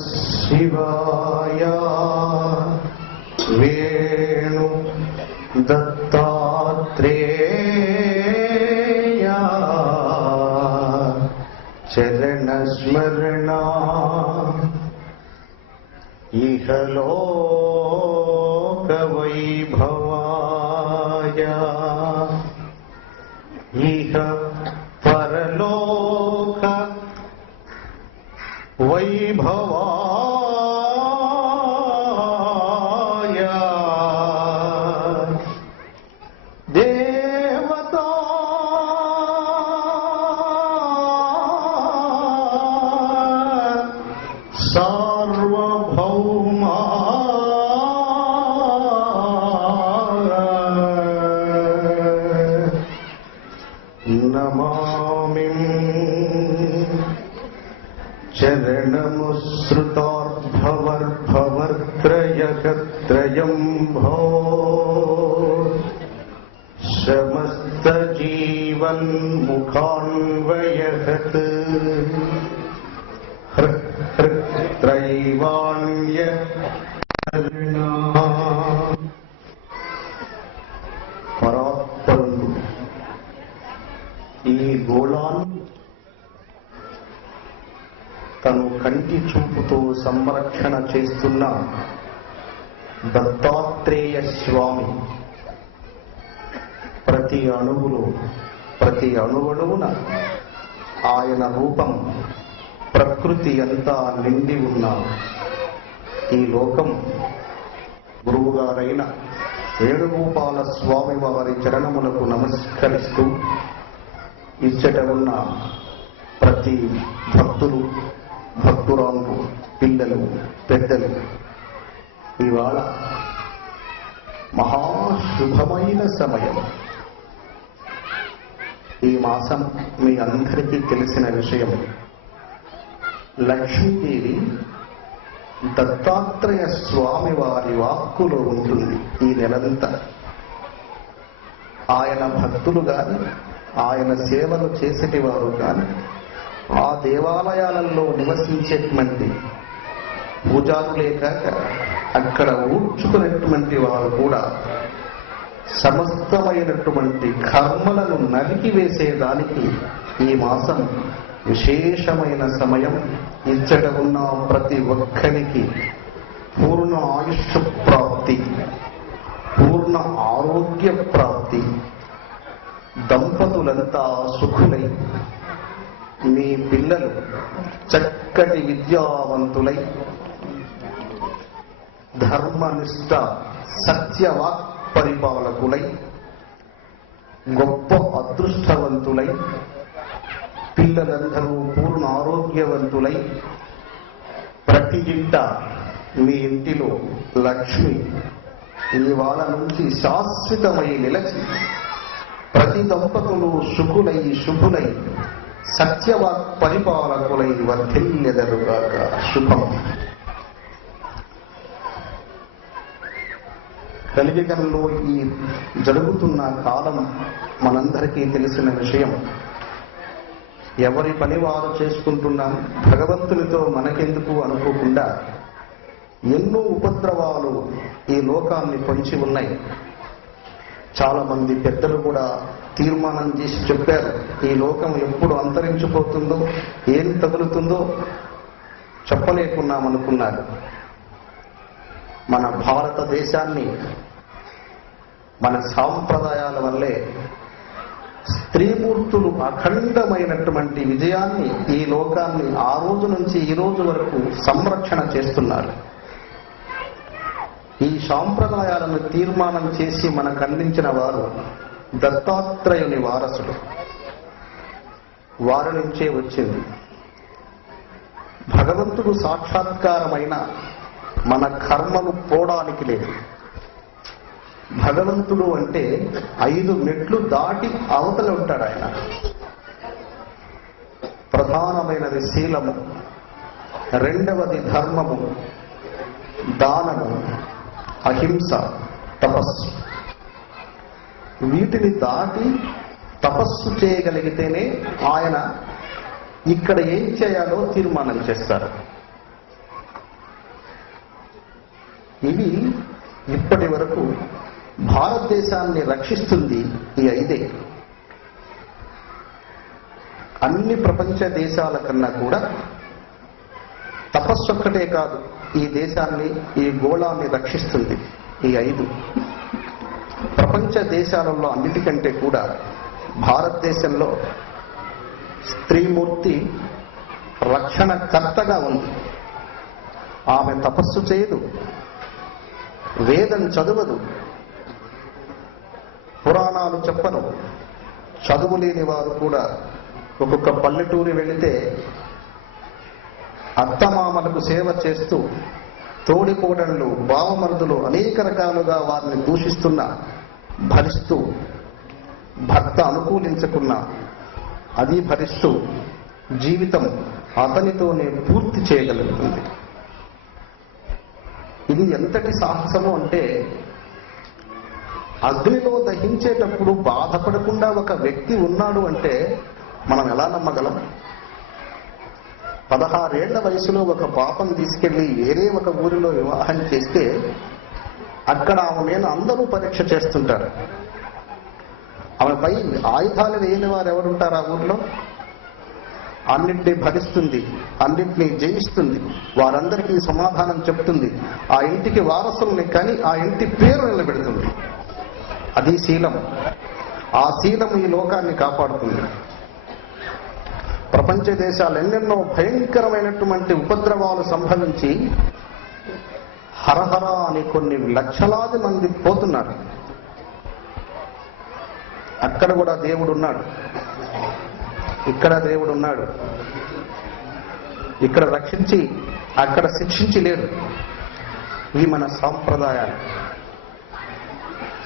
శివాయ. వేణు దత్తాత్రేయ చరణ స్మరణ ఇహలోక వైభవాయ ఇహ పరలోక వైభవాయ దేవతా సార్వభౌమా నమామి. చరణముశ్రుతార్భవర్భవర్త్రయగత్రయం భో సమస్తజీవన్ముఖాన్వయగత్ త్రైవాణ్య. పరాత్పరుడు ఈ గోళాన్ని తను కంటి చూపుతో సంరక్షణ చేస్తున్న దత్తాత్రేయ స్వామి ప్రతి అణువులో ప్రతి అణువణువున ఆయన రూపం ప్రకృతి అంతా నిండి ఉన్న ఈ లోకం గురువుగారైన వేణుగోపాల స్వామి వారి చరణములకు నమస్కరిస్తూ ఇచ్చట ఉన్న ప్రతి భక్తులు భక్తురాలు పిల్లలు పెద్దలు ఇవాళ మహాశుభమైన సమయం. ఈ మాసం మీ అందరికీ తెలిసిన విషయం. లక్ష్మీదేవి దత్తాత్రేయ స్వామి వారి వాక్కులో ఉంటుంది ఈ నెలంతా. ఆయన భక్తులు గాని ఆయన సేవలు చేసేటి వారు కానీ ఆ దేవాలయాలలో నివసించేటువంటి పూజారులే కాక అక్కడ ఊడ్చుకునేటువంటి వారు కూడా సమస్తమైనటువంటి కర్మలను నరికివేసేదానికి ఈ మాసం విశేషమైన సమయం. ఇచ్చట ఉన్న ప్రతి ఒక్కరికి పూర్ణ ఆయుష్ ప్రాప్తి, పూర్ణ ఆరోగ్య ప్రాప్తి, దంపతులంతా సుఖులై మీ పిల్లలు చక్కటి విద్యావంతులై ధర్మనిష్ట సత్యవాక్ పరిపాలకులై గొప్ప అదృష్టవంతులై పిల్లలందరూ పూర్ణ ఆరోగ్యవంతులై ప్రతి ఇంట మీ ఇంటిలో లక్ష్మి ఇవాళ నుంచి శాశ్వతమై నిలచి ప్రతి దంపతులు సుఖులై శుభులై సత్యవాక్ పరిపాలకులై వర్ధిల్లెదరుగాక. శుభం. కలియుగంలో ఈ జరుగుతున్న కాలం మనందరికీ తెలిసిన విషయం. ఎవరి పని వారు చేసుకుంటున్నాం, భగవంతునితో మనకెందుకు అనుకోకుండా ఎన్నో ఉపద్రవాలు ఈ లోకాన్ని పొంచి ఉన్నాయి. చాలా మంది పెద్దలు కూడా తీర్మానం చేసి చెప్పారు, ఈ లోకం ఎప్పుడు అంతరించిపోతుందో ఏం తగులుతుందో చెప్పలేకున్నామనుకున్నారు. మన భారతదేశాన్ని మన సాంప్రదాయాల వల్లే స్త్రీమూర్తులు అఖండమైనటువంటి విజయాన్ని ఈ లోకాన్ని ఆ రోజు నుంచి ఈ రోజు వరకు సంరక్షణ చేస్తున్నారు. ఈ సాంప్రదాయాలను తీర్మానం చేసి మనకు అందించిన వారు దత్తాత్రేయుని వారసుడు. వారి నుంచే వచ్చింది. భగవంతుడు సాక్షాత్కారమైన మన కర్మలు పోవడానికి లేదు. భగవంతుడు అంటే 5 మెట్లు దాటి అవతల ఉంటాడు ఆయన. ప్రధానమైనది శీలము, రెండవది ధర్మము, దానము, అహింస, తపస్సు. వీటిని దాటి తపస్సు చేయగలిగితేనే ఆయన ఇక్కడ ఏం చేయాలో తీర్మానం చేస్తారు. ఇవి ఇప్పటి వరకు భారతదేశాన్ని రక్షిస్తుంది ఈ 5. అన్ని ప్రపంచ దేశాల కన్నా కూడా తపస్సొక్కటే కాదు ఈ దేశాన్ని, ఈ గోళాన్ని రక్షిస్తుంది ఈ 5. ప్రపంచ దేశాలలో అన్నిటికంటే కూడా భారతదేశంలో స్త్రీమూర్తి రక్షణకర్తగా ఉంది. ఆమె తపస్సు చేయదు, వేదం చదవదు, పురాణాలు చెప్పరు. చదువు లేని వారు కూడా ఒక్కొక్క పల్లెటూరి వెళితే అత్తమామలకు సేవ చేస్తూ, తోడికోడళ్ళు, బావమరుదులు అనేక రకాలుగా వారిని దూషిస్తున్నా, భరిస్తూ, భర్త అనుకూలించకున్నా అది భరిస్తూ జీవితం అతనితోనే పూర్తి చేయగలుగుతుంది. ఇది ఎంతటి సాహసము అంటే, అగ్నిలో దహించేటప్పుడు బాధపడకుండా ఒక వ్యక్తి ఉన్నాడు అంటే మనం ఎలా నమ్మగలం? 16 ఏళ్ల వయసులో ఒక పాపను తీసుకెళ్లి వేరే ఒక ఊరిలో వివాహం చేస్తే అక్కడ ఆమె మీద అందరూ పరీక్ష చేస్తుంటారు. ఆమెపై ఆయుధాలు వేయని వారు ఎవరుంటారు ఆ ఊరిలో? అన్నింటినీ భరిస్తుంది, అన్నింటినీ జయిస్తుంది, వారందరికీ సమాధానం చెప్తుంది, ఆ ఇంటికి వారసుల్ని కానీ ఆ ఇంటి పేరు నిలబెడుతుంది. అది శీలం. ఆ శీలం ఈ లోకాన్ని కాపాడుతుంది. ప్రపంచ దేశాలు ఎన్నెన్నో భయంకరమైనటువంటి ఉపద్రవాలు సంభవించి హరహర అని కొన్ని లక్షలాది మంది పోతున్నారు. అక్కడ కూడా దేవుడు ఉన్నాడు, ఇక్కడ దేవుడు ఉన్నాడు. ఇక్కడ రక్షించి అక్కడ శిక్షించి లేడు. ఇవి మన సాంప్రదాయాలు.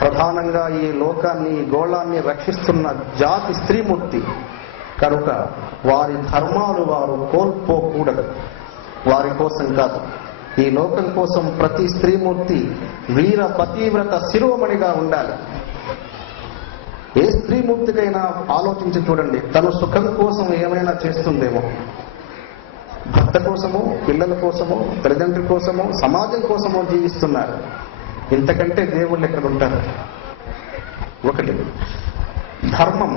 ప్రధానంగా ఈ లోకాన్ని, ఈ గోళాన్ని రక్షిస్తున్న జాతి స్త్రీమూర్తి కనుక వారి ధర్మాలు వారు కోల్పోకూడదు. వారి కోసం కాదు, ఈ లోకం కోసం ప్రతి స్త్రీమూర్తి వీర పతివ్రత శిరోమణిగా ఉండాలి. ఏ స్త్రీమూర్తికైనా ఆలోచించి చూడండి, తను సుఖం కోసం ఏమైనా చేస్తుందేమో. భర్త కోసమో, పిల్లల కోసమో, తల్లిదండ్రుల కోసమో, సమాజం కోసమో జీవిస్తున్నారు. ఇంతకంటే దేవుళ్ళు ఎక్కడ ఉంటారు? ఒకటి ధర్మం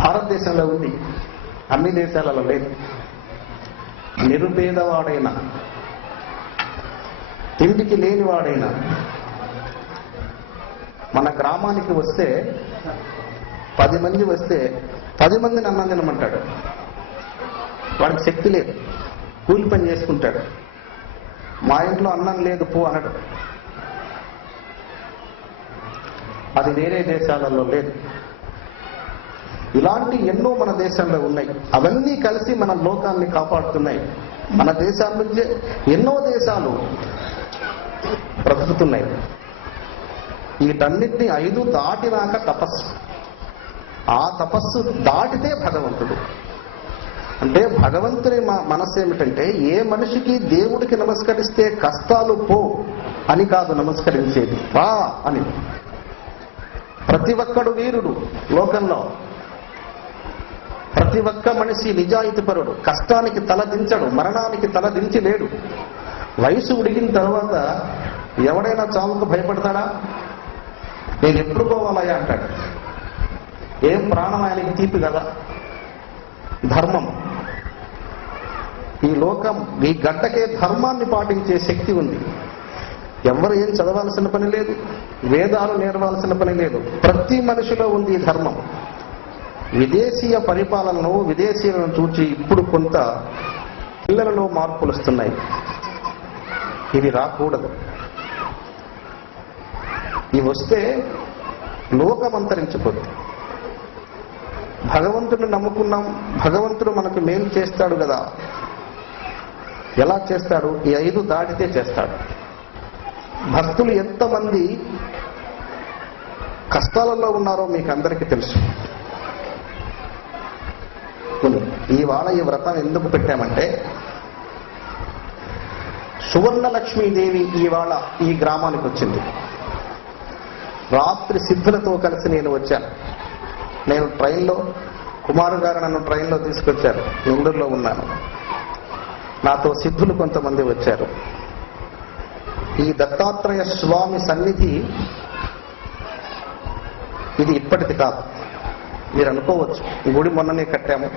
భారతదేశంలో ఉంది, అన్ని దేశాలలో లేదు. నిరుపేదవాడైనా, తిండికి లేనివాడైనా మన గ్రామానికి వస్తే 10 మంది వస్తే 10 మందిని అన్నం తినమంటాడు. వాడికి శక్తి లేదు, కూలి పని చేసుకుంటాడు. మా ఇంట్లో అన్నం లేదు పో అనడు. అది వేరే దేశాలలో లేదు. ఇలాంటి ఎన్నో మన దేశంలో ఉన్నాయి. అవన్నీ కలిసి మన లోకాన్ని కాపాడుతున్నాయి. మన దేశాల నుంచే ఎన్నో దేశాలు బ్రతుకుతున్నాయి. వీటన్నిటిని 5 దాటినాక తపస్సు. ఆ తపస్సు దాటితే భగవంతుడు. అంటే భగవంతుని మనస్సు ఏమిటంటే, ఏ మనిషికి దేవుడికి నమస్కరిస్తే కష్టాలు పో అని కాదు నమస్కరించేది, రా అని. ప్రతి ఒక్కడు వీరుడు లోకంలో. ప్రతి ఒక్క మనిషి నిజాయితీపరుడు. కష్టానికి తలదించడు, మరణానికి తలదించి లేడు. వయసు ఉడిగిన తర్వాత ఎవడైనా చావుకు భయపడతాడా? నేను ఎప్పుడు పోవాలయ్యా అంటాడు. ఏం ప్రాణం ఆయనకి తీపి కదా. ధర్మం. ఈ లోకం, ఈ గడ్డకే ధర్మాన్ని పాటించే శక్తి ఉంది. ఎవరు ఏం చదవాల్సిన పని లేదు, వేదాలు నేర్వాల్సిన పని లేదు. ప్రతి మనిషిలో ఉంది ఈ ధర్మం. విదేశీయ పరిపాలనను, విదేశీయులను చూచి ఇప్పుడు కొంత పిల్లలలో మార్పులు వస్తున్నాయి. ఇవి రాకూడదు. ఇవి వస్తే లోకం అంతరించిపోతుంది. భగవంతుడిని నమ్ముకున్నాం, భగవంతుడు మనకు మేలు చేస్తాడు కదా. ఎలా చేస్తాడు? ఈ 5 దాటితే చేస్తాడు. భక్తులు ఎంతమంది కష్టాలలో ఉన్నారో మీకు అందరికీ తెలుసు. ఇవాళ ఈ వ్రతం ఎందుకు పెట్టామంటే, సువర్ణలక్ష్మీదేవి ఇవాళ ఈ గ్రామానికి వచ్చింది. రాత్రి సిద్ధులతో కలిసి నేను వచ్చాను. నేను ట్రైన్లో, కుమారు గారు నన్ను ట్రైన్లో తీసుకొచ్చారు. నెల్లూరులో ఉన్నాను. నాతో సిద్ధులు కొంతమంది వచ్చారు. ఈ దత్తాత్రేయ స్వామి సన్నిధి ఇది ఇప్పటిది కాదు. మీరు అనుకోవచ్చు, ఈ గుడి మొన్ననే కట్టాము,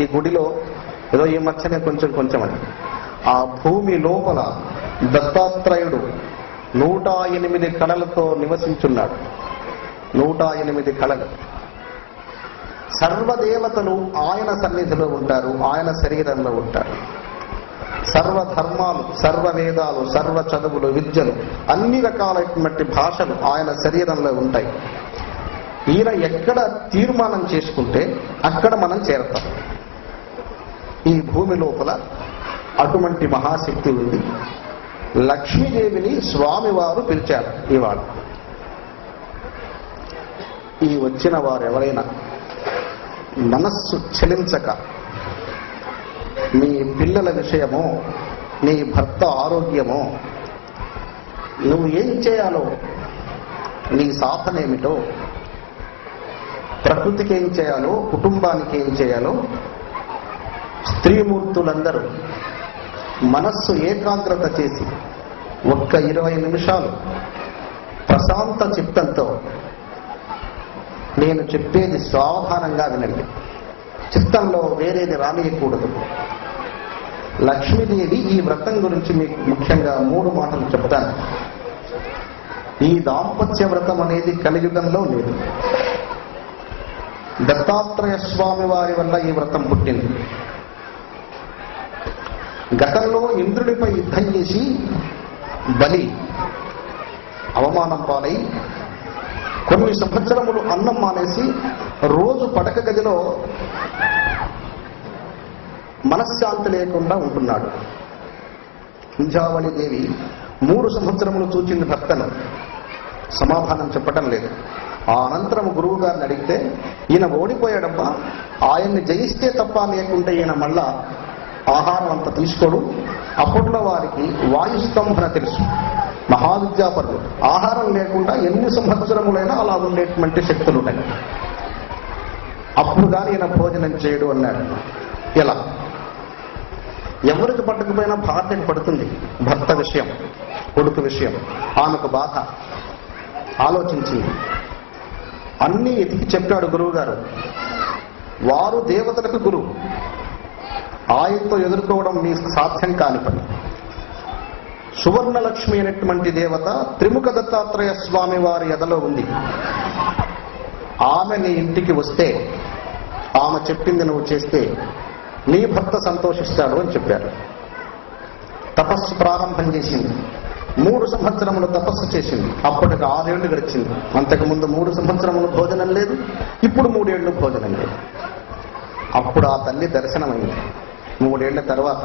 ఈ గుడిలో ఏదో ఈ మధ్యనే కొంచెం అని. ఆ భూమి లోపల దత్తాత్రేయుడు 108 కళలతో నివసించున్నాడు. 108 కళలు. సర్వదేవతలు ఆయన సన్నిధిలో ఉంటారు, ఆయన శరీరంలో ఉంటారు. సర్వధర్మాలు, సర్వ వేదాలు, సర్వ చదువులు, విద్యలు, అన్ని రకాలైనటువంటి భాషలు ఆయన శరీరంలో ఉంటాయి. ఈయన ఎక్కడ తీర్మానం చేసుకుంటే అక్కడ మనం చేరతాం. ఈ భూమి లోపల అటువంటి మహాశక్తి ఉంది. లక్ష్మీదేవిని స్వామివారు పిలిచారు. ఇవాళ ఈ వచ్చిన వారు ఎవరైనా మనస్సు చలించక, నీ పిల్లల విషయమో, నీ భర్త ఆరోగ్యమో, నువ్వు ఏం చేయాలో, నీ సాధన ఏమిటో, ప్రకృతికి ఏం చేయాలో, కుటుంబానికి ఏం చేయాలో, స్త్రీమూర్తులందరూ మనస్సు ఏకాగ్రత చేసి ఒక్క 20 నిమిషాలు ప్రశాంత చిత్తంతో నేను చెప్పేది సావధానంగా వినండి. చిత్తంలో వేరేది రానియకూడదు. లక్ష్మీదేవి ఈ వ్రతం గురించి మీకు ముఖ్యంగా 3 మాటలు చెప్తాను. ఈ దాంపత్య వ్రతం అనేది కలియుగంలో లేదు. దత్తాత్రేయ స్వామి వారి వల్ల ఈ వ్రతం పుట్టింది. గతంలో ఇంద్రుడిపై యుద్ధం చేసి బలి అవమానం పాలై కొన్ని సంవత్సరములు అన్నం మానేసి రోజు పడక గదిలో మనశ్శాంతి లేకుండా ఉంటున్నాడు. కుంజావళిదేవి 3 సంవత్సరములు చూచింది భర్తను, సమాధానం చెప్పటం లేదు. ఆ అనంతరం గురువు గారిని అడిగితే, ఈయన ఓడిపోయాడమ్మా, ఆయన్ని జయిస్తే తప్ప లేకుంటే ఈయన మళ్ళా ఆహారం అంత తీసుకోడు. అప్పట్లో వారికి వాయుస్తంభన తెలుసు, మహావిద్యాపరులు. ఆహారం లేకుండా ఎన్ని సంవత్సరములైనా అలా ఉండేటువంటి శక్తులు ఉన్నాయి. అప్పుడు కానీ ఈయన భోజనం చేయడు అన్నాడు. ఎలా? ఎవరికి పట్టకపోయినా భార్యకు పడుతుంది. భర్త విషయం, కొడుకు విషయం, ఆమెకు బాధ. ఆలోచించింది, అన్నీ ఎతికి చెప్పాడు గురువు గారు. వారు దేవతలకు గురువు, ఆయనతో ఎదుర్కోవడం మీ సాధ్యం కాని పని. సువర్ణలక్ష్మి అనేటువంటి దేవత త్రిముఖ దత్తాత్రేయ స్వామి వారి ఎదలో ఉంది. ఆమె నీ ఇంటికి వస్తే, ఆమె చెప్పింది నువ్వు చేస్తే నీ భర్త సంతోషిస్తాడు అని చెప్పారు. తపస్సు ప్రారంభం చేసింది. 3 సంవత్సరములు తపస్సు చేసింది. అప్పటికి 6 ఏళ్లు గడిచింది. అంతకుముందు 3 సంవత్సరములు భోజనం లేదు, ఇప్పుడు 3 ఏళ్లు భోజనం లేదు. అప్పుడు ఆ తల్లి దర్శనమైంది. 3 ఏళ్ల తర్వాత,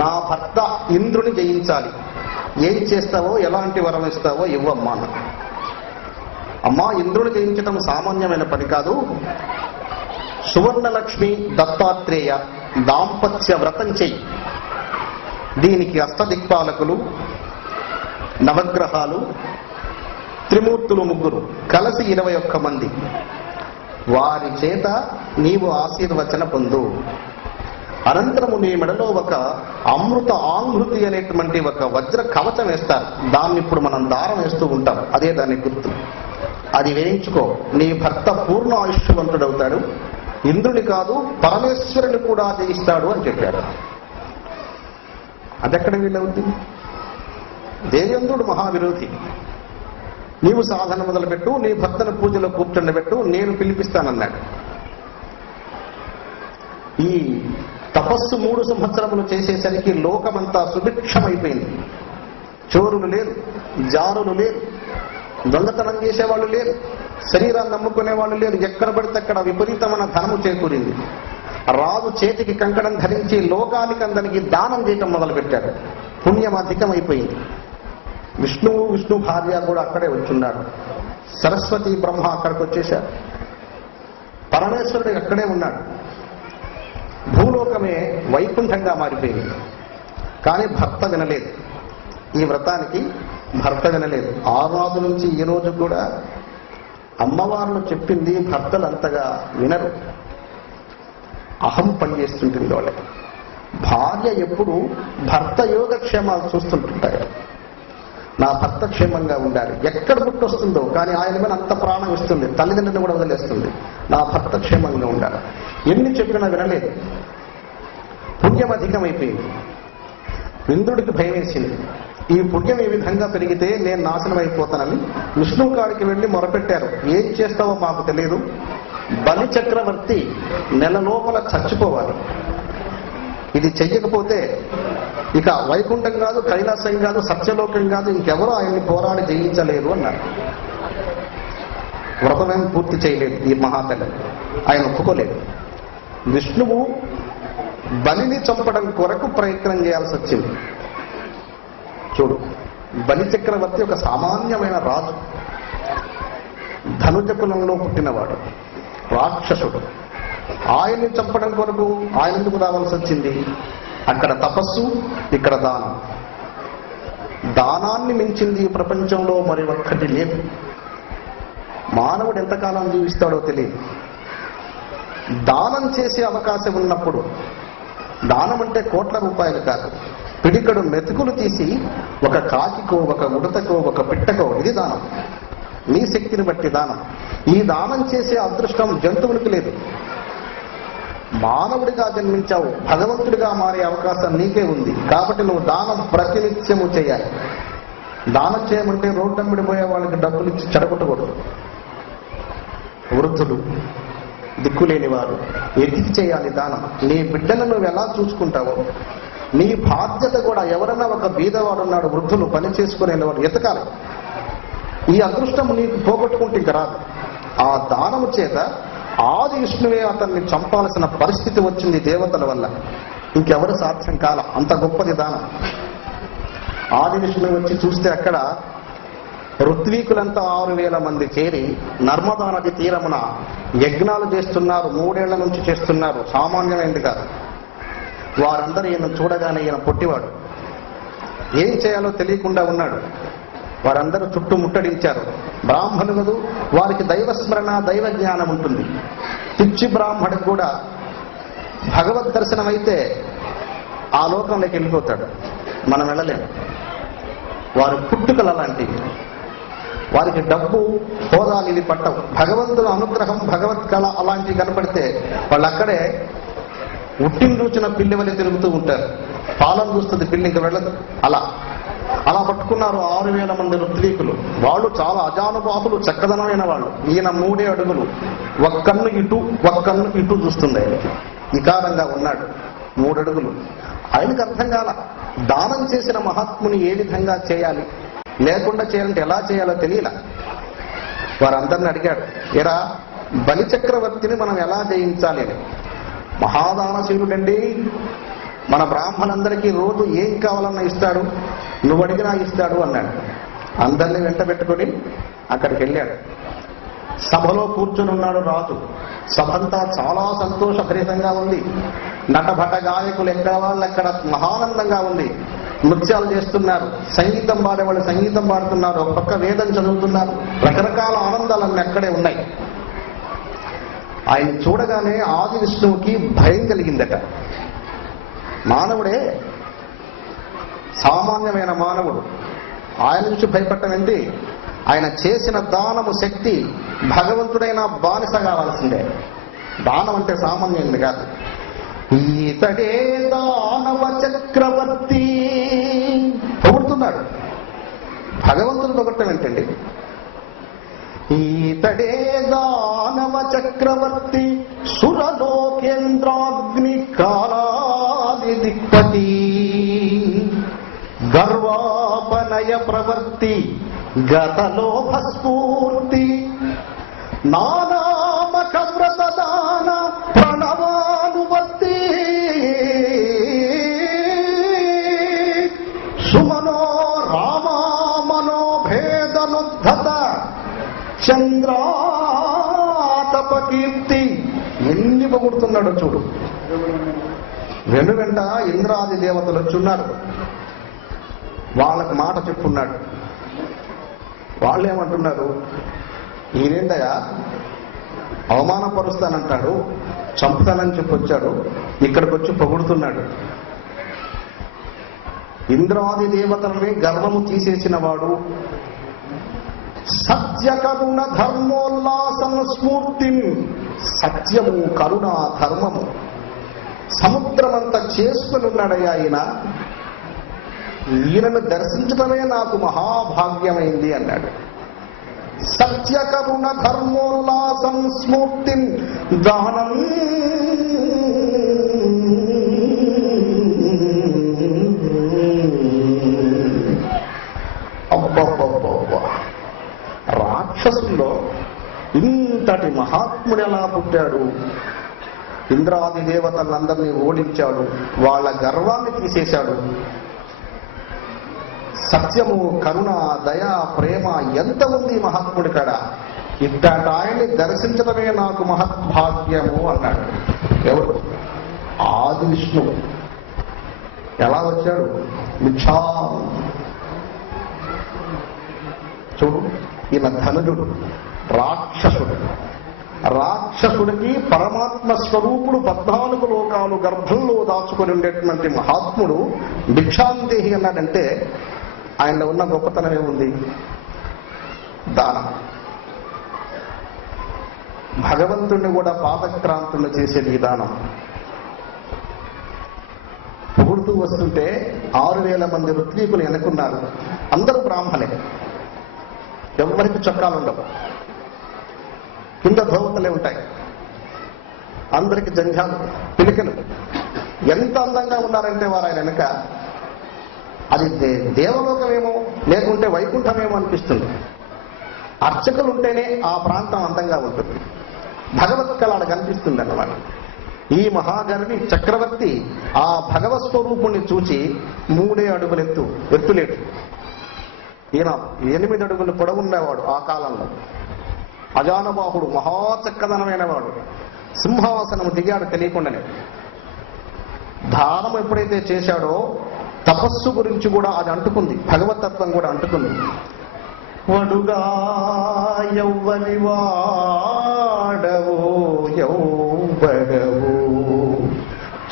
నా భర్త ఇంద్రుని జయించాలి, ఏం చేస్తావో, ఎలాంటి వరం ఇస్తావో ఇవ్వమ్మా. అమ్మా, ఇంద్రుని జయించడం సామాన్యమైన పని కాదు. సువర్ణలక్ష్మి దత్తాత్రేయ దాంపత్య వ్రతం చెయ్యి. దీనికి అష్టదిక్పాలకులు, నవగ్రహాలు, త్రిమూర్తులు 3 కలిసి 21 మంది. వారి చేత నీవు ఆశీర్వచన పొందు. అనంతరము నీ మెడలో ఒక అమృత ఆంహృతి అనేటువంటి ఒక వజ్ర కవచం వేస్తారు. దాన్ని ఇప్పుడు మనం దారం వేస్తూ ఉంటాం, అదే దాని గుర్తు. అది వేయించుకో. నీ భర్త పూర్ణ ఆయుష్యవంతుడవుతాడు. ఇంద్రుని కాదు, పరమేశ్వరుని కూడా జయిస్తాడు అని చెప్పారు. అదెక్కడ వీలవుతుంది? దేవేంద్రుడు మహావిరోధి. నీవు సాధన మొదలుపెట్టు, నీ భర్తను పూజలో కూర్చుండబెట్టు, నేను పిలిపిస్తానన్నాడు. ఈ తపస్సు 3 సంవత్సరములు చేసేసరికి లోకమంతా సుభిక్షమైపోయింది. చోరులు లేరు, జారులు లేరు, దొంగతనం చేసేవాళ్ళు లేరు, శరీరాన్ని నమ్ముకునే వాళ్ళు లేరు. ఎక్కడ పడితే అక్కడ విపరీతమైన ధనము చేకూరింది. రాజు చేతికి కంకణం ధరించి లోకానికి అందరికి దానం చేయటం మొదలుపెట్టాడు. పుణ్యం అధికమైపోయింది. విష్ణు భార్య కూడా అక్కడే వచ్చున్నాడు. సరస్వతి బ్రహ్మ అక్కడికి వచ్చేశారు. పరమేశ్వరుడు అక్కడే ఉన్నాడు. భూలోకమే వైకుంఠంగా మారిపోయింది. కానీ భర్త వినలేదు. ఈ వ్రతానికి భర్త వినలేదు. ఆ రోజు నుంచి ఈ రోజు కూడా అమ్మవార్లు చెప్పింది భర్తలు అంతగా వినరు. అహం పనిచేస్తుంటుంది వాళ్ళకి. భార్య ఎప్పుడు భర్త యోగక్షేమాలు చూస్తుంటుంటాడు. నా భర్త క్షేమంగా ఉండాలి, ఎక్కడ పుట్టొస్తుందో కానీ ఆయన మీద అంత ప్రాణం ఇస్తుంది, తల్లిదండ్రులను కూడా వదిలేస్తుంది. నా భర్త క్షేమంగా ఉండాలి. ఎన్ని చెప్పినా వినలేదు. పుణ్యం అధికమైపోయింది. ఇంద్రుడికి భయం వేసింది. ఈ పుణ్యం ఈ విధంగా పెరిగితే నేను నాశనం అయిపోతానని విష్ణువు కాడికి వెళ్ళి మొరపెట్టారు. ఏం చేస్తావో మాకు తెలియదు, బలి చక్రవర్తి నెల లోపల చచ్చిపోవాలి. ఇది చెయ్యకపోతే ఇక వైకుంఠం కాదు, కైలాసం కాదు, సత్యలోకం కాదు, ఇంకెవరో ఆయన్ని పోరాడి జయించలేరు అన్నారు. వ్రతమేం పూర్తి చేయలేదు ఈ మహాతల్లి, ఆయన ఒప్పుకోలేదు. విష్ణువు బలిని చంపడం కొరకు ప్రయత్నం చేయాల్సి వచ్చింది. చూడు, బలి చక్రవర్తి ఒక సామాన్యమైన రాజు, ధనుజ కులంలో పుట్టినవాడు, రాక్షసుడు. ఆయన్ని చంపడం కొరకు ఆయన ఎందుకు రావాల్సి వచ్చింది? అక్కడ తపస్సు, ఇక్కడ దానం. దానాన్ని మించింది ఈ ప్రపంచంలో మరి ఒక్కటి లేదు. మానవుడు ఎంతకాలం జీవిస్తాడో తెలియదు. దానం చేసే అవకాశం ఉన్నప్పుడు, దానం అంటే కోట్ల రూపాయలు కాదు, పిడికడు మెతుకులు తీసి ఒక కాకికో, ఒక ఉడతకో, ఒక పిట్టకో, ఇది దానం. నీ శక్తిని బట్టి దానం. ఈ దానం చేసే అదృష్టం జంతువులకు లేదు. మానవుడిగా జన్మించావు, భగవంతుడిగా మారే అవకాశం నీకే ఉంది. కాబట్టి నువ్వు దానం ప్రతినిత్యము చేయాలి. దానం చేయమంటే రోడ్డమ్మిడి పోయే వాళ్ళకి డబ్బులు ఇచ్చి చెడగొట్టకూడదు. వృద్ధులు, దిక్కులేని వారు, ఎతికి చేయాలి దానం. నీ బిడ్డను నువ్వు ఎలా చూసుకుంటావో నీ బాధ్యత కూడా. ఎవరైనా ఒక బీదవాడు ఉన్నాడు, వృద్ధులు పని చేసుకునేవాడు, ఎతకాలి. ఈ అదృష్టం నీకు పోగొట్టుకుంటే ఇంక రాదు. ఆ దానము చేత ఆది విష్ణువే అతన్ని చంపాల్సిన పరిస్థితి వచ్చింది దేవతల వల్ల. ఇంకెవరు సాధ్యం కాల, అంత గొప్పది దానం. ఆది విష్ణువు వచ్చి చూస్తే అక్కడ ఋత్వీకులంతా 6,000 మంది చేరి నర్మదా నది తీరమున యజ్ఞాలు చేస్తున్నారు. 3 ఏళ్ల నుంచి చేస్తున్నారు. సామాన్యమైనది కాదు. వారందరూ ఈయన చూడగానే, ఈయన పొట్టివాడు, ఏం చేయాలో తెలియకుండా ఉన్నాడు. వారందరూ చుట్టూ ముట్టడించారు. బ్రాహ్మణులు, వారికి దైవస్మరణ, దైవ జ్ఞానం ఉంటుంది. పిచ్చి బ్రాహ్మణుడు కూడా భగవద్ దర్శనం అయితే ఆ లోకంలోకి వెళ్ళిపోతాడు. మనం వెళ్ళలేము. వారి పుట్టుకలు అలాంటివి. వారికి డబ్బు, హోదాలు ఇవి పట్టవు. భగవంతుడు అనుగ్రహం, భగవత్ కళ అలాంటివి కనపడితే వాళ్ళు అక్కడే ఉట్టిని చూచిన పిల్లి వల్ల తిరుగుతూ ఉంటారు. పాలన చూస్తుంది పిల్లి, ఇంక వెళ్ళదు. అలా పట్టుకున్నారు 6,000 మంది ఋత్వీకులు. వాళ్ళు చాలా అజానుబాహులు, చక్కదనమైన వాళ్ళు. ఈయన 3 అడుగులు, ఒక కన్ను ఇటు, ఒక కన్ను ఇటు చూస్తుంది. ఆయనకి వికారంగా ఉన్నాడు, 3 అడుగులు. ఆయనకు అర్థం కాల దానం చేసిన మహాత్ముని ఏ విధంగా చేయాలి, లేకుండా చేయాలంటే ఎలా చేయాలో తెలియలా. వారందరిని అడిగాడు, ఎరా బలి చక్రవర్తిని మనం ఎలా జయించాలి అని. మహాదానశీలుడండి, మన బ్రాహ్మణులందరికీ రోజు ఏం కావాలన్నా ఇస్తాడు, నువ్వు అడిగినా ఇస్తాడు అన్నాడు. అందరినీ వెంట పెట్టుకుని అక్కడికి వెళ్ళాడు. సభలో కూర్చుని ఉన్నాడు రాజు. సభంతా చాలా సంతోషభరితంగా ఉంది. నటభట గాయకులు ఎక్కడ వాళ్ళు అక్కడ మహానందంగా ఉంది. నృత్యాలు చేస్తున్నారు, సంగీతం పాడేవాళ్ళు సంగీతం పాడుతున్నారు, ఒక పక్క వేదం చదువుతున్నారు. రకరకాల ఆనందాలన్నీ అక్కడే ఉన్నాయి. ఆయన చూడగానే ఆది విష్ణువుకి భయం కలిగిందట. మానవుడే, సామాన్యమైన మానవుడు, ఆయన నుంచి భయపడటం ఏంటి? ఆయన చేసిన దానము శక్తి భగవంతుడైన బానిస కావాల్సిందే. దానం అంటే సామాన్యంది కాదు. ఈతడే దానవ చక్రవర్తి పొగుడుతున్నాడు. భగవంతుడు పొగట్టం ఏంటండి? ఈతడే దానవ చక్రవర్తి సురలోకేంద్రాగ్ని కాలాది దిక్పతి గర్వాపనయ ప్రవర్తి గతలోభస్ఫూర్తి నానామక వ్రతదాన ప్రణవానువర్తి సుమనో రామా మనోభేదనుద్ధత చంద్రాతపకీర్తి. ఎన్ని పొగుడుతున్నాడో చూడు. వెనువెంట ఇంద్రాది దేవతలు వచ్చున్నారు. వాళ్ళకు మాట చెప్పున్నాడు. వాళ్ళేమంటున్నారు? ఈయనేందయా అవమానపరుస్తానంటాడు, చంపుతానని చెప్పొచ్చాడు, ఇక్కడికి వచ్చి పొగుడుతున్నాడు. ఇంద్రాది దేవతలని గర్వము తీసేసిన వాడు, సత్య కరుణ ధర్మోల్లాసం స్ఫూర్తి, సత్యము కరుణ ధర్మము సముద్రమంతా చేసుకుని ఉన్నాడయ్యా ఆయన. ఈయనను దర్శించడమే నాకు మహాభాగ్యమైంది అన్నాడు. సత్య కరుణ ధర్మోల్లాసం స్ఫూర్తి దానం అబ్బబ్బబ్బబ్బా. రాక్షసుల్లో ఇంతటి మహాత్ముడు ఎలా పుట్టాడు? ఇంద్రాది దేవతలందరినీ ఓడించాడు, వాళ్ళ గర్వాన్ని తీసేశాడు. సత్యము కరుణ దయ ప్రేమ ఎంత ఉంది మహాత్ముడి కాడ. ఇట్లాంటి ఆయన్ని దర్శించడమే నాకు మహద్భాగ్యము అన్నాడు. ఎవరు? ఆది విష్ణువు. ఎలా వచ్చాడు? మిథ్యా. చూడు, ఈయన ధనుజుడు, రాక్షసుడు. రాక్షసుడికి పరమాత్మ స్వరూపుడు 14 లోకాలు గర్భంలో దాచుకొని ఉండేటువంటి మహాత్ముడు భిక్షాందేహి అన్నాడంటే ఆయనలో ఉన్న గొప్పతనం ఏముంది? దానం. భగవంతుణ్ణి కూడా పాదక్రాంతులు చేసే విధానం. పొగుడుతూ వస్తుంటే 6000 మంది ఋత్వీకులు వెనుకున్నారు. అందరూ బ్రాహ్మణే, ఎవరికి చొక్కాలు ఉండవు, కింద ధోవతలే ఉంటాయి, అందరికి జంఝాలు పిలికలు. ఎంత అందంగా ఉన్నారంటే వారు ఆయన వెనుక. అది దేవలోకమేమో లేకుంటే వైకుంఠమేమో అనిపిస్తుంది. అర్చకులు ఉంటేనే ఆ ప్రాంతం అందంగా ఉంటుంది, భగవత్ కళ కనిపిస్తుంది అన్నమాట. ఈ మహాగర్వి చక్రవర్తి ఆ భగవత్ స్వరూపుణ్ణి చూచి 3 అడుగులు ఎత్తులేడు. ఈయన 8 అడుగులు పొడవున్నవాడు ఆ కాలంలో. అజానబాహుడు, మహాచక్కదనమైన వాడు. సింహాసనం దిగాడు తెలియకుండానే. దానం ఎప్పుడైతే చేశాడో తపస్సు గురించి కూడా అది అంటుకుంది, భగవతత్వం కూడా అంటుకుంది. వడుగా యౌవని వాడవో యౌవడవో.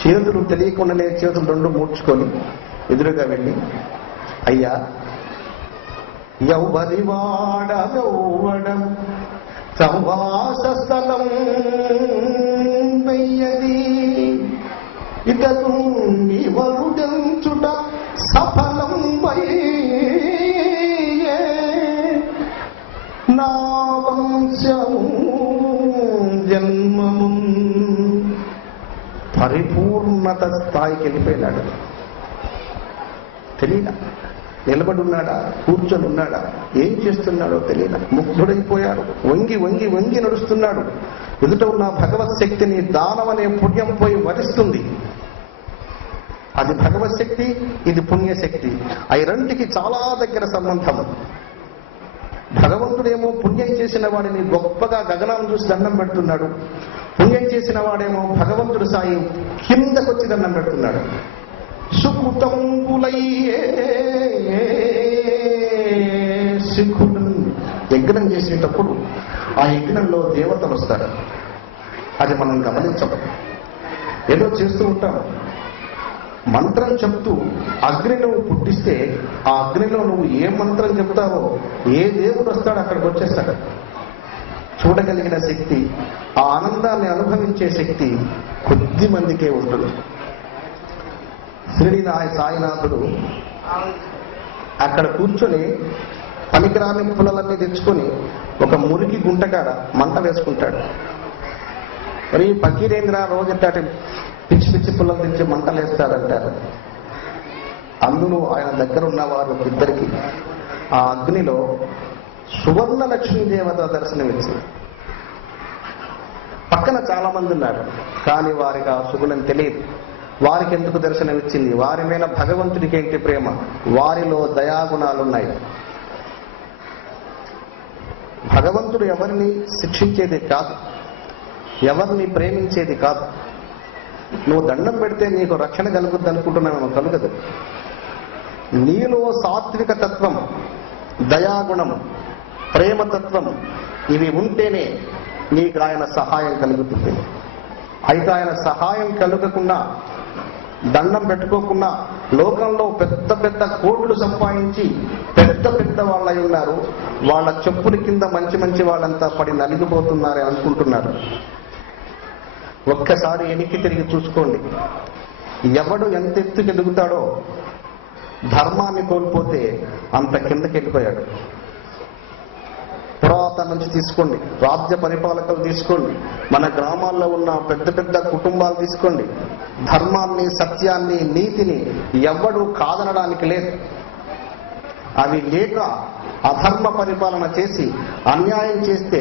చేతులు తెలియకుండానే చేతులు 2 మూడ్చుకొని ఎదురుగా వెళ్ళి, అయ్యా యౌవని వాడ యౌవడం సంవాస స్థలం వెయ్యది ఇతను నివరుడంచుట సఫలం వయ్యే నా వంశము జన్మము. పరిపూర్ణత స్థాయికి వెళ్ళిపోయినాడు. తెలియదా? నిలబడి ఉన్నాడా, కూర్చొని ఉన్నాడా, ఏం చేస్తున్నాడో తెలియదా? ముగ్ధుడైపోయాడు. వంగి వంగి వంగి నడుస్తున్నాడు. ఎదుట ఉన్న భగవత్ శక్తిని దానం అనే పుణ్యం పోయి వరిస్తుంది. అది భగవత్ శక్తి, ఇది పుణ్యశక్తి. ఆ రెంటికి చాలా దగ్గర సంబంధం. భగవంతుడేమో పుణ్యం చేసిన వాడిని గొప్పగా గగనాన్ని చూసి దండం పెడుతున్నాడు. పుణ్యం చేసిన వాడేమో భగవంతుడు సాయి కిందకొచ్చి దండం పెడుతున్నాడు. సుకృతంబులయ్యే శిఖులను యజ్ఞం చేసేటప్పుడు ఆ యజ్ఞంలో దేవతలు వస్తారు. అది మనం గమనించము. ఏదో చేస్తూ ఉంటాం. మంత్రం చెప్తూ అగ్ని నువ్వు పుట్టిస్తే ఆ అగ్నిలో నువ్వు ఏ మంత్రం చెప్తావో ఏ దేవుడు వస్తాడో అక్కడికి వచ్చేస్తాడు. చూడగలిగిన శక్తి, ఆ ఆనందాన్ని అనుభవించే శక్తి కొద్ది మందికే ఉంటుంది. షిరిడి సాయినాథుడు అక్కడ కూర్చొని పనికిరాని పుల్లలన్నీ తెచ్చుకొని ఒక మురికి గుంటకాడ మంట వేసుకుంటాడు. మరి ఫకీరేంద్ర రోజంటే పిచ్చి పిచ్చి పుల్లలు తెచ్చి మంటలు వేస్తాడంటారు. అందులో ఆయన దగ్గర ఉన్న వారు ఇద్దరికి ఆ అగ్నిలో సువర్ణ లక్ష్మీ దేవత దర్శనమిచ్చింది. పక్కన చాలా మంది ఉన్నారు, కానీ వారికి ఆ శుభనం తెలియదు. వారికి ఎందుకు దర్శనమిచ్చింది? వారి మీద భగవంతుడికి ఏంటి ప్రేమ? వారిలో దయాగుణాలున్నాయి. భగవంతుడు ఎవరిని శిక్షించేది కాదు, ఎవరిని ప్రేమించేది కాదు. నువ్వు దండం పెడితే నీకు రక్షణ కలుగుద్ది అనుకుంటున్నావు, కలుగదు. నీలో సాత్విక తత్వం, దయాగుణం, ప్రేమతత్వం ఇవి ఉంటేనే నీకు ఆయన సహాయం కలుగుతుంది. అయితే ఆయన సహాయం కలగకుండా, దండం పెట్టుకోకుండా లోకంలో పెద్ద పెద్ద కోట్లు సంపాదించి పెద్ద పెద్ద వాళ్ళై ఉన్నారు, వాళ్ళ చెప్పుల కింద మంచి మంచి వాళ్ళంతా పడి నలిగిపోతున్నారని అనుకుంటున్నారు. ఒక్కసారి వెనక్కి తిరిగి చూసుకోండి. ఎవడు ఎంత ఎత్తుకి ఎదుగుతాడో, ధర్మాన్ని కోల్పోతే అంత కిందకి వెళ్ళిపోయాడు. పురాతన నుంచి తీసుకోండి, రాజ్య పరిపాలకులు తీసుకోండి, మన గ్రామాల్లో ఉన్న పెద్ద పెద్ద కుటుంబాలు తీసుకోండి, ధర్మాన్ని, సత్యాన్ని, నీతిని ఎవడు కాదనడానికి లేదు. అవి లేక అధర్మ పరిపాలన చేసి అన్యాయం చేస్తే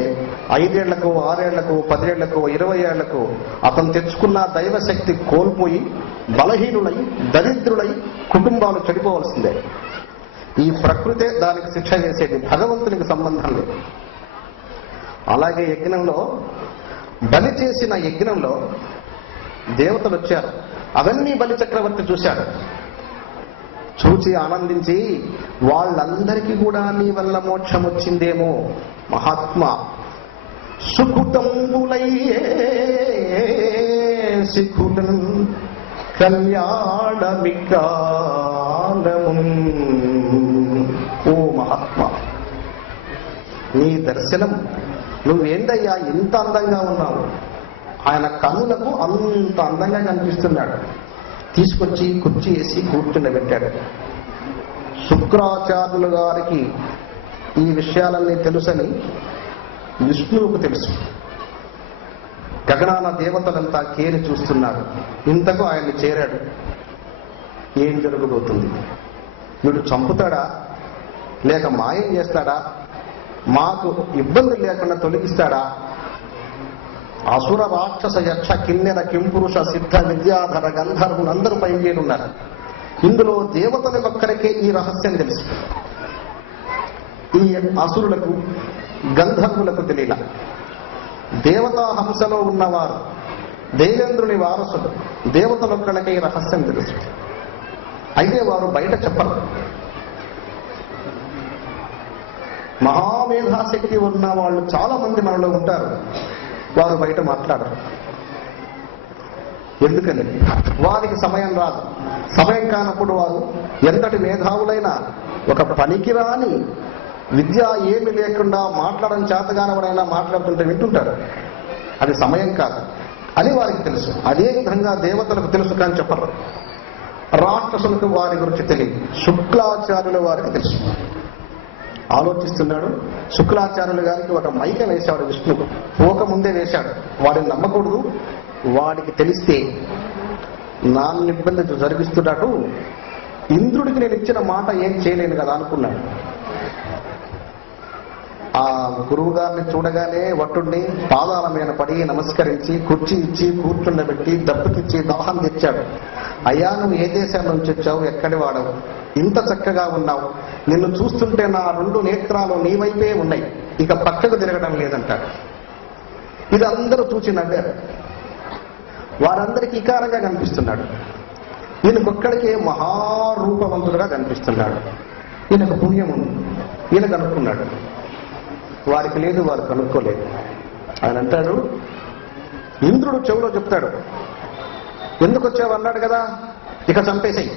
5 ఏళ్లకు 6 ఏళ్లకు 10 ఏళ్లకు 20 ఏళ్లకు అతను తెచ్చుకున్న దైవశక్తి కోల్పోయి బలహీనులై దరిద్రులై కుటుంబాలు చెడిపోవలసిందే. ఈ ప్రకృతే దానికి శిక్ష చేసేది, భగవంతునికి సంబంధం లేదు. అలాగే యజ్ఞంలో, బలి చేసిన యజ్ఞంలో దేవతలు వచ్చారు. అవన్నీ బలి చక్రవర్తి చూశాడు. చూచి ఆనందించి, వాళ్ళందరికీ కూడా నీ వల్ల మోక్షం వచ్చిందేమో మహాత్మా, సుకృతంబులయ్యే సిక్కులం కళ్యాణమికాలము. ఓ మహాత్మా, నీ దర్శనం, నువ్వేందయ్యా ఇంత అందంగా ఉన్నావు. ఆయన కన్నులకు అంత అందంగా కనిపిస్తున్నాడు. తీసుకొచ్చి కుర్చీ వేసి కూర్చుండబెట్టాడు. శుక్రాచార్యుల గారికి ఈ విషయాలన్నీ తెలుసని విష్ణువుకు తెలుసు. గగనాన దేవతలంతా కేరి చూస్తున్నారు. ఇంతకు ఆయన్ని చేరాడు. ఏం జరగబోతుంది? వీడు చంపుతాడా, లేక మాయం చేస్తాడా, మాకు ఇబ్బంది లేకుండా తొలగిస్తాడా? అసుర రాక్షస యక్ష కిన్నెర కింపురుష సిద్ధ విద్యాధర గంధర్వులు అందరూ పైచేరున్నారు. ఇందులో దేవతల ఒక్కరికే ఈ రహస్యం తెలుసు. ఈ అసురులకు గంధర్వులకు తెలియల. దేవతా హంసలో ఉన్నవారు, దేవేంద్రుని వారసులు, దేవతలొక్కడికే ఈ రహస్యం తెలుసు. అయితే వారు బయట చెప్పరు. మహామేధాశక్తి ఉన్న వాళ్ళు చాలా మంది మనలో ఉంటారు. వారు బయట మాట్లాడరు. ఎందుకని? వారికి సమయం రాదు. సమయం కానప్పుడు వారు ఎంతటి మేధావులైనా ఒక పనికిరాని విద్య ఏమి లేకుండా మాట్లాడడం చేతగానవడైనా మాట్లాడుతుంటే వింటుంటారు. అది సమయం కాదు అని వారికి తెలుసు. అదే విధంగా దేవతలకు తెలుసు, కానీ చెప్పరు. రాక్షసులకు వారి గురించి తెలియదు. శుక్లాచార్యుల వారికి తెలుసు. ఆలోచిస్తున్నాడు. శుక్లాచార్యుల గారికి ఒక మైక వేశాడు విష్ణువు. పోక ముందే వేశాడు. వాడిని నమ్మకూడదు. వాడికి తెలిస్తే నాన్న ఇబ్బంది జరిగిస్తున్నాడు. ఇంద్రుడికి నేను ఇచ్చిన మాట ఏం చేయలేను కదా అనుకున్నాడు. ఆ గురువు గారిని చూడగానే వట్టుడిని పాదాల మీద పడి నమస్కరించి కుర్చీ ఇచ్చి కూర్చుండబెట్టి దెబ్బతిచ్చి దాహం తెచ్చాడు. అయ్యా, నువ్వు ఏ దేశం నుంచి వచ్చావు, ఎక్కడి వాడవు, ఇంత చక్కగా ఉన్నావు, నిన్ను చూస్తుంటే నా 2 నేత్రాలు నీ వైపే ఉన్నాయి, ఇక పక్కకు తిరగడం లేదంటాడు. ఇది అందరూ చూసి నవ్వారు. వారందరికీ ఇకారంగా కనిపిస్తున్నాడు. ఈయనకొక్కడికే మహారూపవంతుడుగా కనిపిస్తున్నాడు. ఈయనకు పుణ్యం ఉంది. ఈయన కనుక్కున్నాడు. వారికి లేదు, వారు కనుక్కోలేదు. ఆయన అంటాడు, ఇంద్రుడు చెవులో చెప్తాడు, ఎందుకు వచ్చావు అన్నాడు కదా, ఇక చంపేసేయి,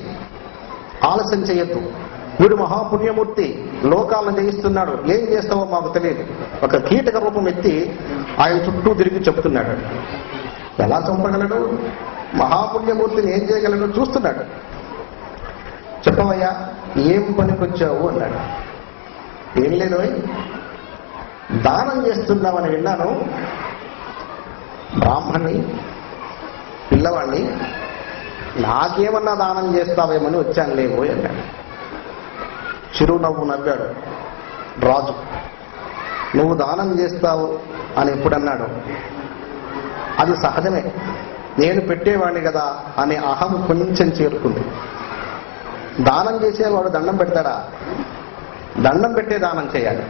ఆలస్యం చేయొద్దు, వీడు మహాపుణ్యమూర్తి, లోకాలను జయిస్తున్నాడు, ఏం చేస్తావో మాకు తెలియదు. ఒక కీటక రూపం ఎత్తి ఆయన చుట్టూ తిరిగి చెప్తున్నాడు. ఎలా చంపగలడు? మహాపుణ్యమూర్తిని ఏం చేయగలడు చూస్తున్నాడు. చెప్పవయ్యా, ఏం పనికొచ్చావు అన్నాడు. ఏం లేదు, దానం చేస్తున్నామని విన్నాను, బ్రాహ్మణ్ణి, పిల్లవాణ్ణి, నాకేమన్నా దానం చేస్తావేమని వచ్చాను లేవు అన్నాడు. చిరునవ్వు నవ్వాడు రాజు. నువ్వు దానం చేస్తావు అని ఎప్పుడన్నాడు? అది సహజమే, నేను పెట్టేవాడిని కదా అనే అహం కొంచెం చేరుకుంది. దానం చేసేవాడు దండం పెడతాడా? దండం పెట్టే దానం చేయాలి.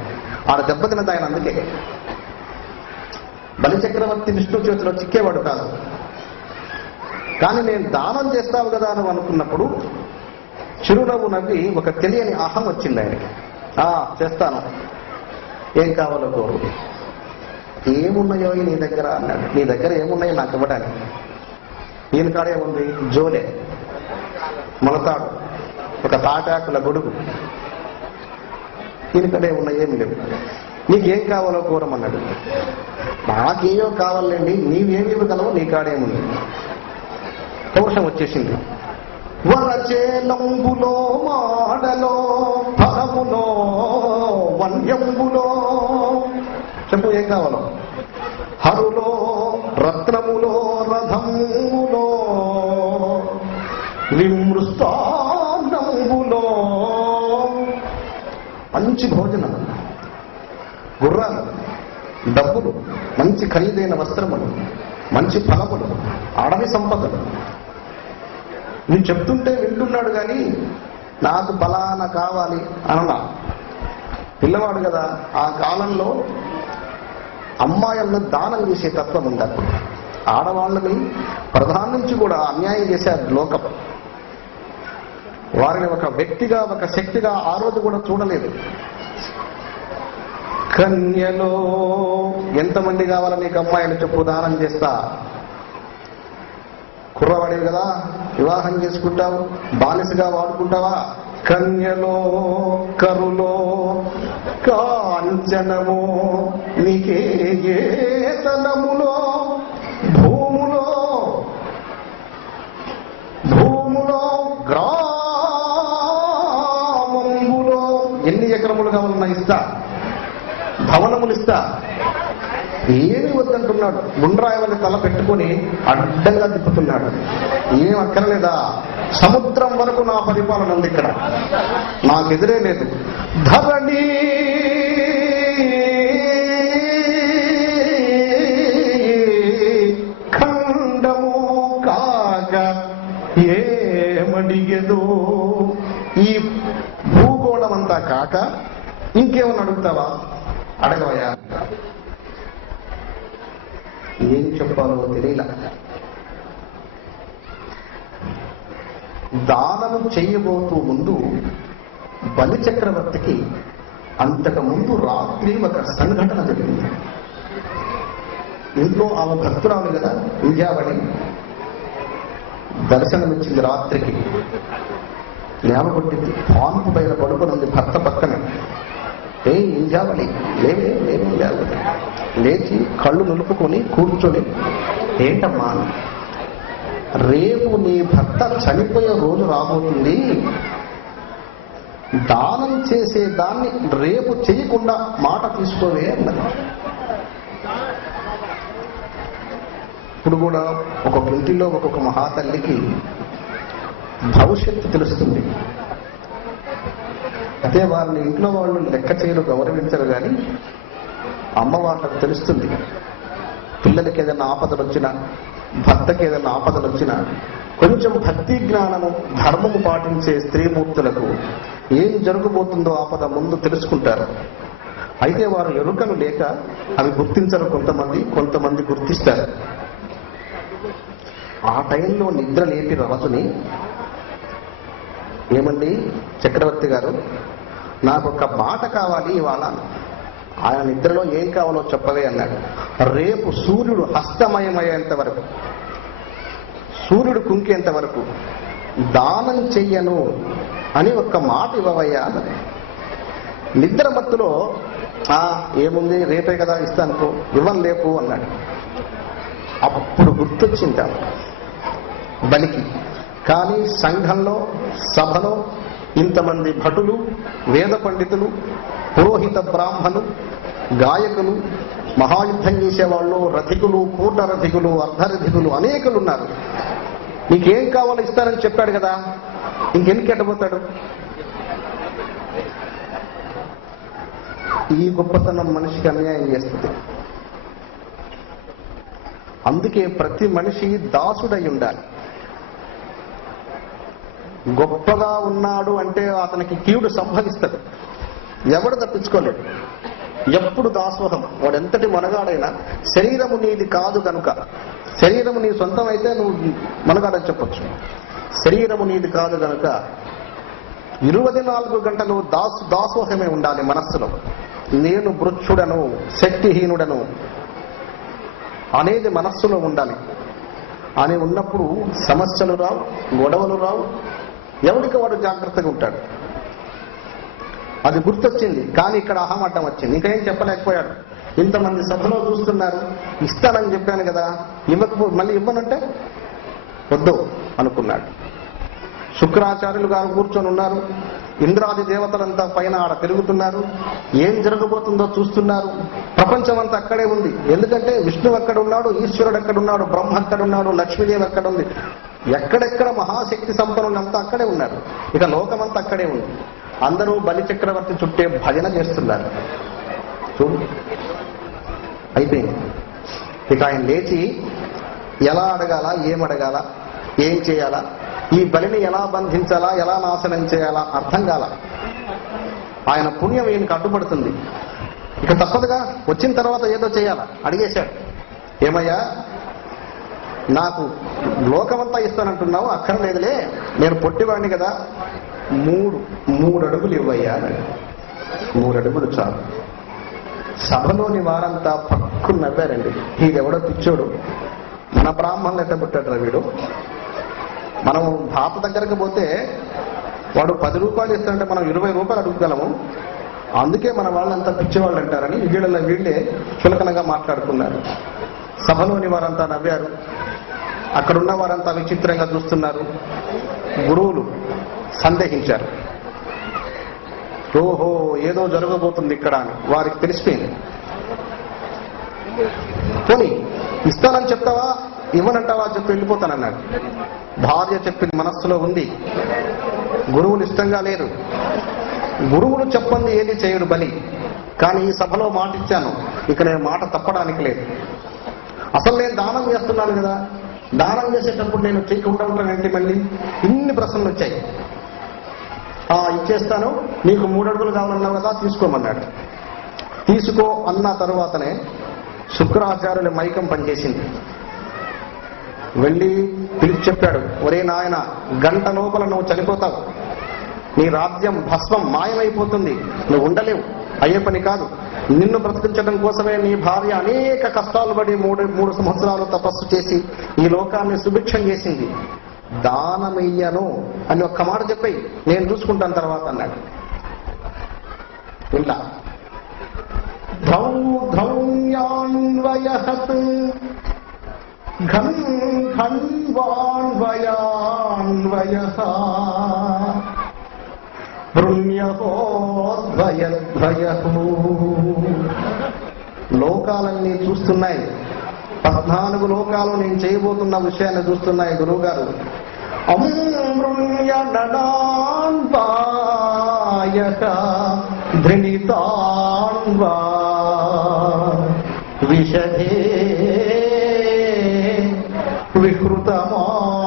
ఆడ దెబ్బతిన్నది ఆయన. అందుకే బలిచక్రవర్తి విష్ణు చేతిలో చిక్కేవాడు కాదు. కానీ నేను దానం చేస్తావు కదా అని అనుకున్నప్పుడు చిరునవ్వు నవ్వి ఒక తెలియని అహం వచ్చింది ఆయనకి. చేస్తాను, ఏం కావాలో కోరు. ఏమున్నాయో నీ దగ్గర అన్నాడు. నీ దగ్గర ఏమున్నాయో నాకు ఇవ్వడానికి. ఈయన కాడ ఏముంది? జోలే, మొలతాడు, ఒక తాటాకుల గొడుగు. ఈయన కాడ ఏమున్నాయి? ఏమి లేవు. నీకేం కావాలో కోరమన్నాడు. నాకేయో కావాలండి, నీవేమి ఇవ్వగలవో నీ కాడేముంది. పౌరుషం వచ్చేసింది. వరచేలంబులో మాడలో ఫలములో వన్యంబులో, చెప్పు ఏం కావాలో. హరులో రత్నములో రథములో విమృస్తానంబులో, మంచి భోజనం, గుర్రాలు, డబ్బులు, మంచి ఖరీదైన వస్త్రములు, మంచి ఫలములు, అడవి సంపదలు. నేను చెప్తుంటే వింటున్నాడు కానీ నాకు బలాన కావాలి అన్నా. పిల్లవాడు కదా. ఆ కాలంలో అమ్మాయిలను దానం చేసే తత్వం ఉంది. అప్పుడు ఆడవాళ్ళని ప్రధానం నుంచి కూడా అన్యాయం చేశారు లోకం. వారిని ఒక వ్యక్తిగా, ఒక శక్తిగా ఆ రోజు కూడా చూడలేదు. కన్యలో ఎంతమంది కావాలా నీకు అమ్మాయిలు చెప్పు, దానం చేస్తా. కుర్రవాడేవి కదా, వివాహం చేసుకుంటావు, బానిసగా వాడుకుంటావా? కన్యలో కరులో కాంచనమో నీకే తనములో భూములో గ్రామములో ఎన్ని ఎకరములు కావాలన్నా ఇస్తా, భవనములు ఇస్తా. ఏమి వద్దంటున్నాడు. గుండ్రాయవని తల పెట్టుకుని అడ్డంగా తిప్పుతున్నాడు. ఏం అక్కర్లేదా? సముద్రం వరకు నా పరిపాలన ఉంది, ఇక్కడ నాకెదిరే లేదు. ధరణి ఖండము కాక ఏమడిగేదో, ఈ భూగోళం అంతా కాక ఇంకేమని అడుగుతావా? అడగవయా. ఏం చెప్పాలో తెలియలా. దానము చేయబోతూ ముందు బలి చక్రవర్తికి అంతకు ముందు రాత్రి ఒక సంఘటన జరిగింది. ఇంట్లో ఆమె భక్తురాలు కదా, ఇంజావళి, దర్శనమిచ్చింది రాత్రికి. లేవగొట్టింది. పాన్పు పైన పడుకునుంది భర్త పక్కన. ఏ ఇంజావళి, లేవే లేవే. లేచి కళ్ళు నిలుపుకొని కూర్చొని, ఏంటమ్మా, రేపు నీ భర్త చనిపోయే రోజు రాబోతుంది, దానం చేసే దాన్ని రేపు చేయకుండా మాట తీసుకోవే అన్నది. ఇప్పుడు కూడా ఒక్కొక్క ఇంటిలో ఒక్కొక్క మహాతల్లికి భవిష్యత్తు తెలుస్తుంది. అదే వారిని ఇంట్లో వాళ్ళు లెక్క చేయరు, గౌరవించరు. కానీ అమ్మ వాళ్ళకు తెలుస్తుంది. పిల్లలకి ఏదైనా ఆపదలు వచ్చినా, భర్తకి ఏదైనా ఆపదలు వచ్చినా, కొంచెం భక్తి జ్ఞానము, ధర్మము పాటించే స్త్రీమూర్తులకు ఏం జరగబోతుందో ఆపద ముందు తెలుసుకుంటారు. అయితే వారు ఎరుకలు లేక అవి గుర్తించరు. కొంతమంది గుర్తిస్తారు. ఆ టైంలో నిద్ర లేపి రాజుని, ఏమండి చక్రవర్తి గారు, నాకు ఒక మాట కావాలి ఇవాళ. ఆయన నిద్రలో ఏం కావాలో చెప్పవే అన్నాడు. రేపు సూర్యుడు హస్తమయమయ్యేంత వరకు, సూర్యుడు కుంకేంత వరకు దానం చెయ్యను అని ఒక్క మాట ఇవ్వవయ్యా అన్నది. నిద్ర మత్తులో ఏముంది, రేపే కదా ఇస్తానుకో, ఇవ్వను లేపు అన్నాడు. అప్పుడు గుర్తొచ్చింది బలికి. కానీ సంఘంలో, సభలో ఇంతమంది భటులు, వేద పండితులు, పురోహిత బ్రాహ్మణులు, గాయకులు, మహాయుద్ధం చేసేవాళ్ళు, రథికులు, పూర్ణ రథికులు, అర్ధరథికులు అనేకులు ఉన్నారు. నీకేం కావాలో ఇస్తానని చెప్పాడు కదా, ఇంకెన్ని ఎట్టబోతాడు? ఈ గొప్పతనం మనిషికి అన్యాయం చేస్తుంది. అందుకే ప్రతి మనిషి దాసుడై ఉండాలి. గొప్పగా ఉన్నాడు అంటే అతనికి కీడు సంభవిస్తుంది. ఎవడు తప్పించుకోలేడు. ఎప్పుడు దాసోహం. వాడు ఎంతటి మనగాడైనా శరీరము నీది కాదు కనుక, శరీరము నీ సొంతం అయితే నువ్వు మనగాడని చెప్పొచ్చు. శరీరము నీది కాదు కనుక 24 గంటలు దాసోహమే ఉండాలి మనస్సులో. నేను మృచ్ఛుడను, శక్తిహీనుడను, అనేది మనస్సులో ఉండాలి. అని ఉన్నప్పుడు సమస్యలు రావు, గొడవలు రావు, ఎవరికి వాడు జాగ్రత్తగా ఉంటాడు. అది గుర్తొచ్చింది. కానీ ఇక్కడ అహం అడ్డం వచ్చింది. ఇంకా ఏం చెప్పలేకపోయాడు. ఇంతమంది సభలో చూస్తున్నారు, ఇస్తానని చెప్పాను కదా, మళ్ళీ ఇవ్వనంటే వద్దు అనుకున్నాడు. శుక్రాచార్యులు గారు కూర్చొని ఉన్నారు. ఇంద్రాది దేవతలంతా పైన ఆడ తిరుగుతున్నారు. ఏం జరగబోతుందో చూస్తున్నారు. ప్రపంచం అంతా అక్కడే ఉంది. ఎందుకంటే విష్ణువు అక్కడ ఉన్నాడు, ఈశ్వరుడు అక్కడ ఉన్నాడు, బ్రహ్మ అక్కడ ఉన్నాడు, లక్ష్మీదేవి అక్కడ ఉంది. ఎక్కడెక్కడ మహాశక్తి సంపన్నులంతా అక్కడే ఉన్నారు. ఇక లోకమంతా అక్కడే ఉంది. అందరూ బలి చక్రవర్తి చుట్టే భజన చేస్తున్నారు. చూడు, అయిపోయింది. ఇక ఆయన లేచి ఎలా అడగాల, ఏం అడగాల, ఏం చేయాలా, ఈ బలిని ఎలా బంధించాలా, ఎలా నాశనం చేయాలా అర్థం కాల. ఆయన పుణ్యం ఈయనకు అడ్డుపడుతుంది. ఇక తప్పదుగా, వచ్చిన తర్వాత ఏదో చేయాలా. అడిగేశాడు, ఏమయ్యా నాకు లోకమంతా ఇస్తానంటున్నావు, అక్కర్లేదులే, నేను పొట్టివాడిని కదా, మూడు అడుగులు ఇవ్వయ్యా. 3 అడుగులు చాలు. సభలోని వారంతా పక్కున నవ్వారండి. ఈడెవడో పిచ్చోడు, మన బ్రాహ్మణులు ఎట్ట పుట్టాడు రా వీడు. మనం తాత దగ్గరకు పోతే వాడు 10 రూపాయలు ఇస్తాడంటే మనం 20 రూపాయలు అడుగుగలము. అందుకే మన వాళ్ళంతా పిచ్చివాళ్ళు అంటారని వీళ్ళే చులకనగా మాట్లాడుకున్నారు. సభలోని వారంతా నవ్వారు. అక్కడున్న వారంతా విచిత్రంగా చూస్తున్నారు. గురువులు సందేహించారు. ఓహో, ఏదో జరగబోతుంది ఇక్కడ అని వారికి తెలిసిపోయింది. పోనీ ఇస్తానని చెప్తావా, ఇవ్వనంటావా చెప్పి వెళ్ళిపోతానన్నాడు. భార్య చెప్పింది మనస్సులో ఉంది, గురువులు ఇష్టంగా లేరు. గురువులు చెప్పంది ఏది చేయడు బలి. కానీ ఈ సభలో మాట ఇచ్చాను, ఇక నేను మాట తప్పడానికి లేదు. అసలు నేను దానం చేస్తున్నాను కదా, దానం చేసేటప్పుడు నేను చేయకుండా ఉంటానంటే మళ్ళీ ఇన్ని ప్రశ్నలు వచ్చాయి. ఇచ్చేస్తాను, నీకు 3 అడుగులు కావాలన్నావు కదా, తీసుకోమన్నాడు. తీసుకో అన్న తరువాతనే శుక్రాచార్యుల మైకం పనిచేసింది. వెళ్ళి పిలిచి చెప్పాడు, ఒరే నాయన, గంట లోపల నువ్వు చనిపోతావు, నీ రాజ్యం భస్మం మాయమైపోతుంది, నువ్వు ఉండలేవు, అయ్యే పని కాదు. నిన్ను బ్రతికించడం కోసమే నీ భార్య అనేక కష్టాలు పడి 3 సంవత్సరాలు తపస్సు చేసి ఈ లోకాన్ని సుభిక్షం చేసింది. దానమయ్యను అని ఒక్క మాట చెప్పి నేను చూసుకుంటాను తర్వాత అన్నాడు. ఇలా ధౌన్యాన్వయహత్ ఘన్ ఘన్వాన్వయాన్వయః పుణ్యహోద్వయద్వయః. లోకాలన్నీ చూస్తున్నాయి. 14 లోకాలు నేను చేయబోతున్న విషయాన్ని చూస్తున్నాయి. గురువు గారు అమృణ్యనడాన్వాయక ధృణితాన్వా విషధే వికృతమాన్వయకత్.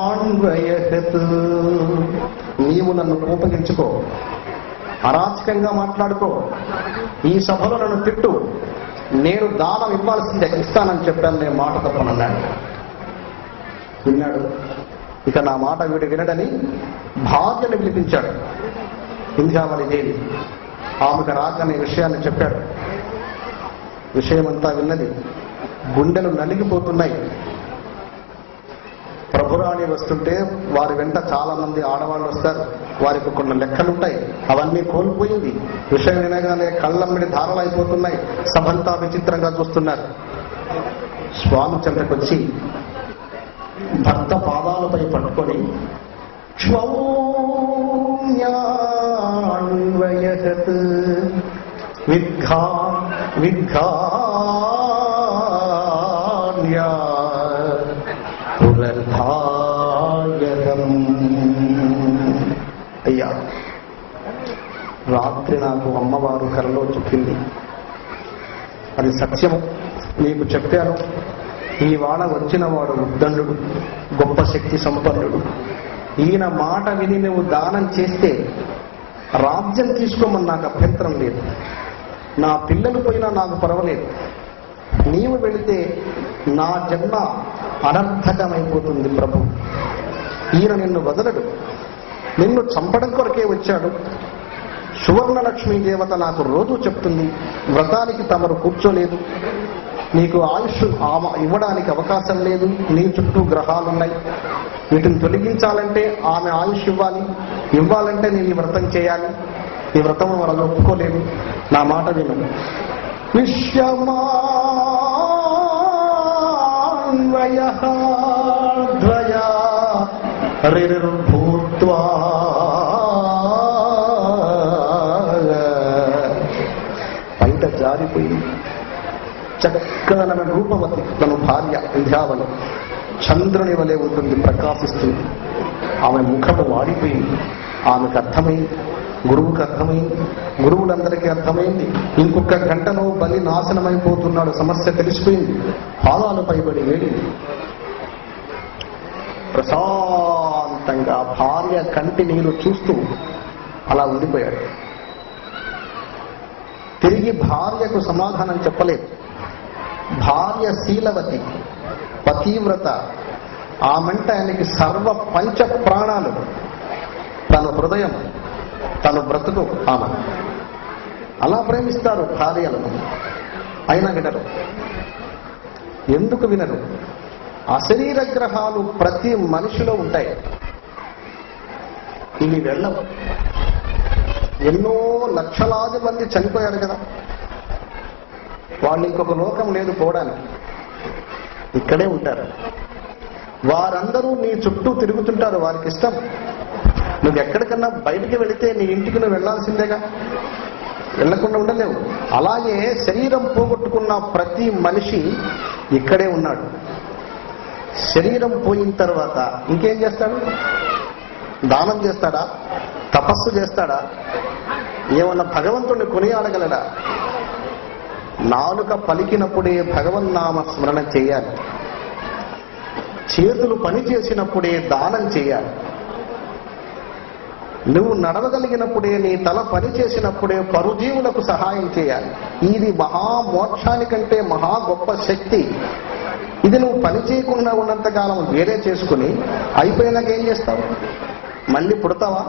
నీవు నన్ను కోపగించుకో, అరాచకంగా మాట్లాడుకో, ఈ సభలో నన్ను తిట్టు, నేను దానం ఇవ్వాల్సిందే, ఇస్తానని చెప్పాను, నేను మాట తప్పనన్నాడు. విన్నాడు. ఇక నా మాట వీడు వినడని భార్యను పిలిపించాడు. ఇంద్రావళి దేవి ఆమెకు రాకనే విషయాన్ని చెప్పాడు. విషయమంతా విన్నది. గుండెలు నలిగిపోతున్నాయి. ప్రభురాణి వస్తుంటే వారి వెంట చాలా మంది ఆడవాళ్ళు వస్తారు. వారికి కొన్ని లెక్కలుంటాయి, అవన్నీ కోల్పోయింది. విషయం వినగానే కళ్ళమ్మిడి ధారలైపోతున్నాయి. సభంతా విచిత్రంగా చూస్తున్నారు. స్వామి చెంతకొచ్చి భర్త పాదాలపై పట్టుకొని క్షౌన్యాన్వయత్ విద్ఘాన్యా పురర్ధాయతం. అయ్యా, రాత్రి నాకు అమ్మవారు కలలో చెప్పింది, అది సత్యము, నీకు చెప్పాను. ఈవాడ వచ్చిన వాడు ఉద్దండు, గొప్ప శక్తి సంపన్నుడు. ఈయన మాట విని నువ్వు దానం చేస్తే రాజ్యం తీసుకోమని నాకు అభ్యంతరం లేదు, నా పిల్లలు పోయినా నాకు పర్వాలేదు. నీవు వెళితే నా జన్మ అనర్థకమైపోతుంది ప్రభు. ఈయన నిన్ను వదలడు, నిన్ను చంపడం కొరకే వచ్చాడు. సువర్ణలక్ష్మీ దేవత నాకు రోజు చెప్తుంది, వ్రతానికి తమరు కూర్చోలేదు, నీకు ఆయుష్ ఇవ్వడానికి అవకాశం లేదు, నీ చుట్టూ గ్రహాలున్నాయి, వీటిని తొలగించాలంటే ఆమె ఆయుష్ ఇవ్వాలంటే నేను ఈ వ్రతం చేయాలి, ఈ వ్రతం వాళ్ళు ఒప్పుకోలేదు, నా మాట విను. విశ్వమాన్వయద్వయా రిర్భూత్వా బయట జారిపోయింది. చక్కదన రూపవతి తన భార్య వింధ్యావళి చంద్రుని వలె ఉంటుంది, ప్రకాశిస్తుంది. ఆమె ముఖము వాడిపోయింది. ఆమెకు అర్థమైంది, గురువుకు అర్థమైంది, గురువులందరికీ అర్థమైంది. ఇంకొక గంటలో బలి నాశనమైపోతున్నాడు, సమస్య తెలిసిపోయింది. పాదాలు పైబడి వేడింది. ప్రశాంతంగా భార్య కంటి నీరు చూస్తూ అలా ఉండిపోయాడు. తిరిగి భార్యకు సమాధానం చెప్పలేదు. భార్య శీలవతి, పతివ్రత. ఆమెంట ఆయనకి సర్వ పంచ ప్రాణాలు, తన హృదయం, తన బ్రతుకు ఆమె. అలా ప్రేమిస్తారు భార్యలను. అయినా వినరు. ఎందుకు వినరు? అశరీర గ్రహాలు ప్రతి మనిషిలో ఉంటాయి. ఇవి వెళ్ళవు. ఎన్నో లక్షలాది మంది చనిపోయారు కదా, వాళ్ళు ఇంకొక లోకం లేదు పోవడానికి, ఇక్కడే ఉంటారు. వారందరూ నీ చుట్టూ తిరుగుతుంటారు, వారికి ఇష్టం. నువ్వు ఎక్కడికన్నా బయటికి వెళితే నీ ఇంటికి నువ్వు వెళ్లాల్సిందేగా, వెళ్లకుండా ఉండలేవు. అలాగే శరీరం పోగొట్టుకున్న ప్రతి మనిషి ఇక్కడే ఉన్నాడు. శరీరం పోయిన తర్వాత ఇంకేం చేస్తాడు? దానం చేస్తాడా? తపస్సు చేస్తాడా? ఏమన్నా భగవంతుడిని కొనియాడగలడా? నాలుక పలికినప్పుడే భగవన్నామ స్మరణ చేయాలి. చేతులు పని చేసినప్పుడే దానం చేయాలి. నువ్వు నడవగలిగినప్పుడే, నీ తల పని చేసినప్పుడే పరుజీవులకు సహాయం చేయాలి. ఇది మహామోక్షానికంటే మహా గొప్ప శక్తి. ఇది నువ్వు పని చేయకుండా ఉన్నంతకాలం వేరే చేసుకుని అయిపోయినాక ఏం చేస్తావు? మళ్ళీ పుడతావా?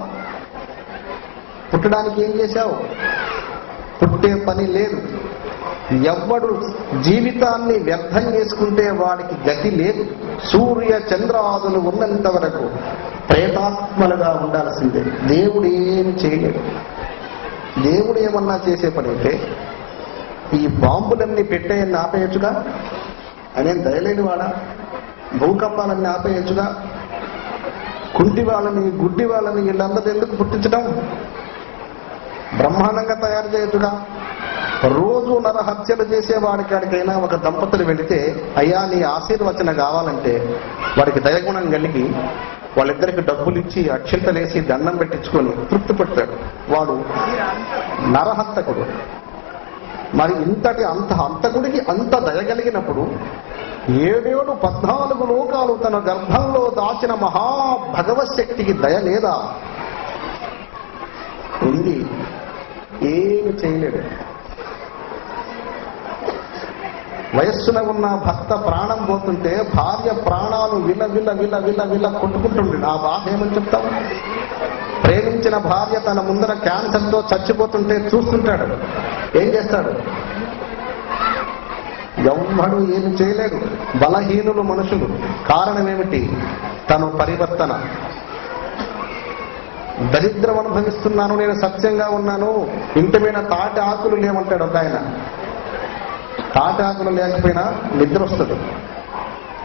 పుట్టడానికి ఏం చేశావు? పుట్టే పని లేదు. ఎవ్వడు జీవితాన్ని వ్యర్థం చేసుకుంటే వాడికి గతి లేదు. సూర్య చంద్రాదులు ఉన్నంత వరకు ప్రేతాత్మలుగా ఉండాల్సిందే. దేవుడు ఏమి చేయలేడు. దేవుడు ఏమన్నా చేసే పని అయితే ఈ బాంబులన్నీ పెట్టేయన్ని ఆపేయచ్చుగా. ఆయన దయలేని వాడా? భూకంపాలన్నీ ఆపేయచ్చుగా. కుంటి వాళ్ళని, గుడ్డి వాళ్ళని వీళ్ళందరూ ఎందుకు పుట్టించడం? బ్రహ్మాండంగా తయారు చేయొచ్చుగా. రోజు నరహత్యలు చేసేవాడికాడికైనా ఒక దంపతులు వెళితే, అయ్యా నీ ఆశీర్వచన కావాలంటే వాడికి దయగుణం కలిగి వాళ్ళిద్దరికి డబ్బులు ఇచ్చి అక్షింతలేసి దండం పెట్టించుకొని తృప్తి పడతాడు. వాడు నరహంతకుడు. మరి ఇంతటి హంతకుడికి అంత దయగలిగినప్పుడు 14 లోకాలు తన గర్భంలో దాచిన మహాభగవశక్తికి దయ లేదా? ఉంది. ఏమి చేయలేడు. వయస్సున ఉన్న భర్త ప్రాణం పోతుంటే భార్య ప్రాణాలు విల విల విల విల విల కొట్టుకుంటుండే. ఆ బాధ ఏమని చెప్తావు? ప్రేమించిన భార్య తన ముందర క్యాన్సర్తో చచ్చిపోతుంటే చూస్తుంటాడు. ఏం చేస్తాడు? ఎవ్వడు ఏమి చేయలేడు. బలహీనులు మనుషులు. కారణం ఏమిటి? తను పరివర్తన. దరిద్రం అనుభవిస్తున్నాను, నేను సత్యంగా ఉన్నాను, ఇంటి మీద తాటి ఆకులు లేవంటాడు ఒక ఆయన. తాటి ఆకులు లేకపోయినా నిద్ర వస్తుంది.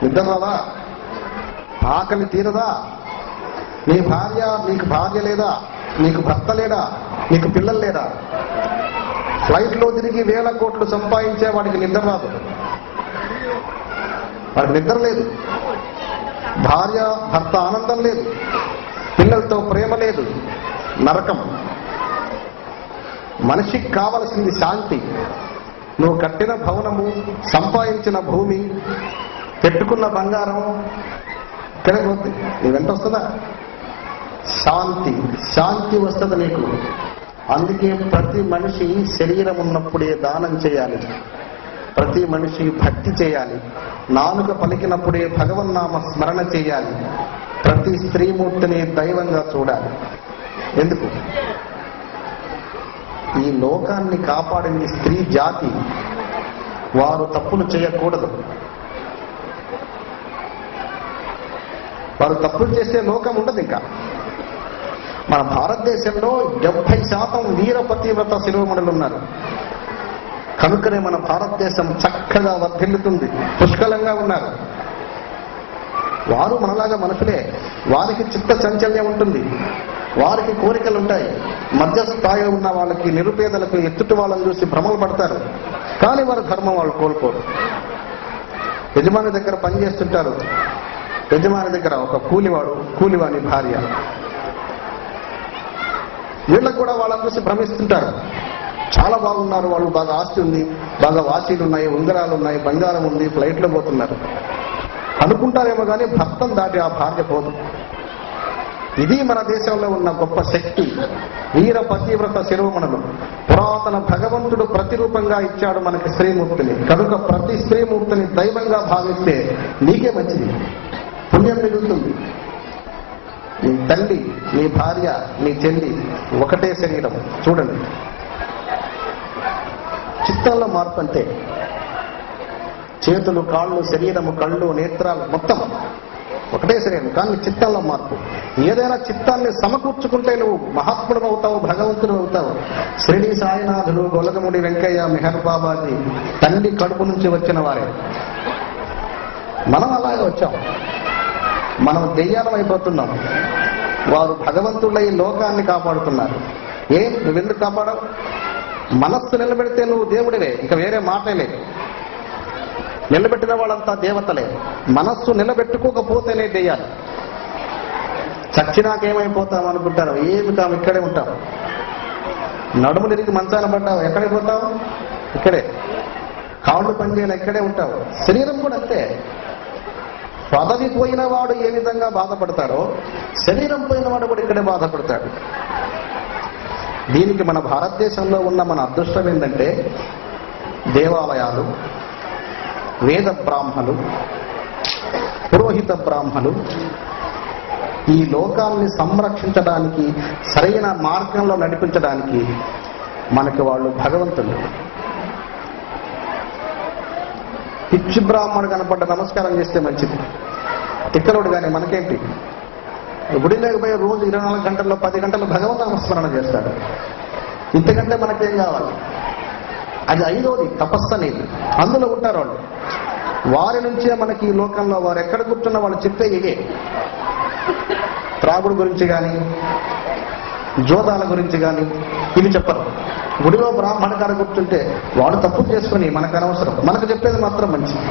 నిద్ర రాదా? ఆకలి తీరదా? నీకు భార్య లేదా? నీకు భర్త లేడా? నీకు పిల్లలు లేడా? ఫ్లైట్లో తిరిగి 1000 కోట్లు సంపాదించే వాడికి నిద్ర రాదు. వాడికి నిద్ర లేదు. భార్య భర్త ఆనందం లేదు. పిల్లలతో ప్రేమ లేదు. నరకం. మనిషికి కావలసింది శాంతి. నువ్వు కట్టిన భవనము, సంపాదించిన భూమి, పెట్టుకున్న బంగారం ఇక్కడే పోతుంది. నీ వెంట వస్తుందా? శాంతి. శాంతి వస్తుంది నీకు. అందుకే ప్రతి మనిషి శరీరం ఉన్నప్పుడే దానం చేయాలి. ప్రతి మనిషి భక్తి చేయాలి. నాలుక పలికినప్పుడే భగవన్నామ స్మరణ చేయాలి. ప్రతి స్త్రీమూర్తిని దైవంగా చూడాలి. ఎందుకు? ఈ లోకాన్ని కాపాడింది స్త్రీ జాతి. వారు తప్పులు చేయకూడదు. వారు తప్పులు చేసే లోకం ఉండదు. ఇంకా మన భారతదేశంలో 70% వీర పతివ్రత శిరోమణులు ఉన్నారు. కనుకనే మన భారతదేశం చక్కగా వర్ధిల్లుతుంది. పుష్కలంగా ఉన్నారు. వారు మనలాగా మనుషులే. వారికి చిత్త చంచల్యం ఉంటుంది, వారికి కోరికలు ఉంటాయి. మధ్య స్థాయిలో ఉన్న వాళ్ళకి, నిరుపేదలకు, ఎత్తుటి వాళ్ళని చూసి భ్రమలు పడతారు. కానీ వారి ధర్మం వాళ్ళు కోల్పోరు. యజమాని దగ్గర పనిచేస్తుంటారు. యజమాని దగ్గర ఒక కూలివాడు, కూలివాని భార్య, వీళ్ళకు కూడా వాళ్ళని చూసి భ్రమిస్తుంటారు. చాలా బాగున్నారు వాళ్ళు, బాగా ఆస్తి ఉంది, బాగా వాచీలు ఉన్నాయి, ఉంగరాలు ఉన్నాయి, బంగారం ఉంది, ఫ్లైట్లో పోతున్నారు అనుకుంటారేమో కానీ భర్తను దాటి ఆ భార్య పోదు. ఇది మన దేశంలో ఉన్న గొప్ప శక్తి. వీర పతివ్రత శిరోమణులు. పురాతన భగవంతుడు ప్రతిరూపంగా ఇచ్చాడు మనకి స్త్రీమూర్తిని. కనుక ప్రతి స్త్రీమూర్తిని దైవంగా భావిస్తే నీకే మంచిది, పుణ్యం మిగులుతుంది. నీ తల్లి, నీ భార్య, నీ చెల్లి ఒకటే శరీరం. చూడండి, చిత్తంలో మార్పు అంతే. చేతులు, కాళ్ళు, శరీరము, కళ్ళు, నేత్రాలు మొత్తం ఒకటే శరీరం, కానీ చిత్తంలో మార్పు. ఏదైనా చిత్తాన్ని సమకూర్చుకుంటే నువ్వు మహాత్ముడు అవుతావు, భగవంతుడు అవుతావు. శ్రీని సాయినాథుడు, గొలగముడి వెంకయ్య, మెహర్ బాబాజీ తండ్రి కడుపు నుంచి వచ్చిన వారే. మనం అలాగే వచ్చాం. మనం దెయ్యాలం అయిపోతున్నాం. వారు భగవంతుళ్ళ ఈ లోకాన్ని కాపాడుతున్నారు. నువ్వెందుకు కాపాడవు? మనస్సు నిలబెడితే నువ్వు దేవుడివే, ఇక వేరే మాటే లేదు. నిలబెట్టిన వాళ్ళంతా దేవతలే. మనస్సు నిలబెట్టుకోకపోతేనే దెయ్యాలి. చచ్చినాకేమైపోతావు అనుకుంటారు. ఏమి కాము, ఇక్కడే ఉంటావు. నడుము తిరిగి మంచాన పడ్డావు, ఎక్కడికి పోతావు? ఇక్కడే. కాళ్ళు పనిచేయాలి, ఇక్కడే ఉంటావు. శరీరం కూడా అంతే. పదవి పోయిన వాడు ఏ విధంగా బాధపడతాడో, శరీరం పోయిన వాడు కూడా ఇక్కడే బాధపడతాడు. దీనికి మన భారతదేశంలో ఉన్న మన అదృష్టం ఏంటంటే, దేవాలయాలు, వేద బ్రాహ్మలు, పురోహిత బ్రాహ్మలు ఈ లోకాన్ని సంరక్షించడానికి, సరైన మార్గంలో నడిపించడానికి మనకి వాళ్ళు భగవంతులు. పిచ్చి బ్రాహ్మణుడు కనపడ్డ నమస్కారం చేస్తే మంచిది, తిక్కలోడు కానీ మనకేంటి? గుడి లేకపోయి రోజు 24 గంటల్లో 10 గంటలు భగవంతు నామస్మరణ చేస్తాడు. ఇంతకంటే మనకేం కావాలి? అది 5వది తపస్సు అనేది. అందులో ఉంటారు వాళ్ళు. వారి నుంచే మనకి ఈ లోకంలో వారు ఎక్కడ కూర్చున్న వాళ్ళు చెప్పే ఇవే. త్రాగుడు గురించి కానీ, జోదాల గురించి కానీ ఇవి చెప్పరు. గుడిలో బ్రాహ్మణ గారు కూర్చుంటే వాడు తప్పు చేసుకుని మనకు అనవసరం, మనకు చెప్పేది మాత్రం మంచిది.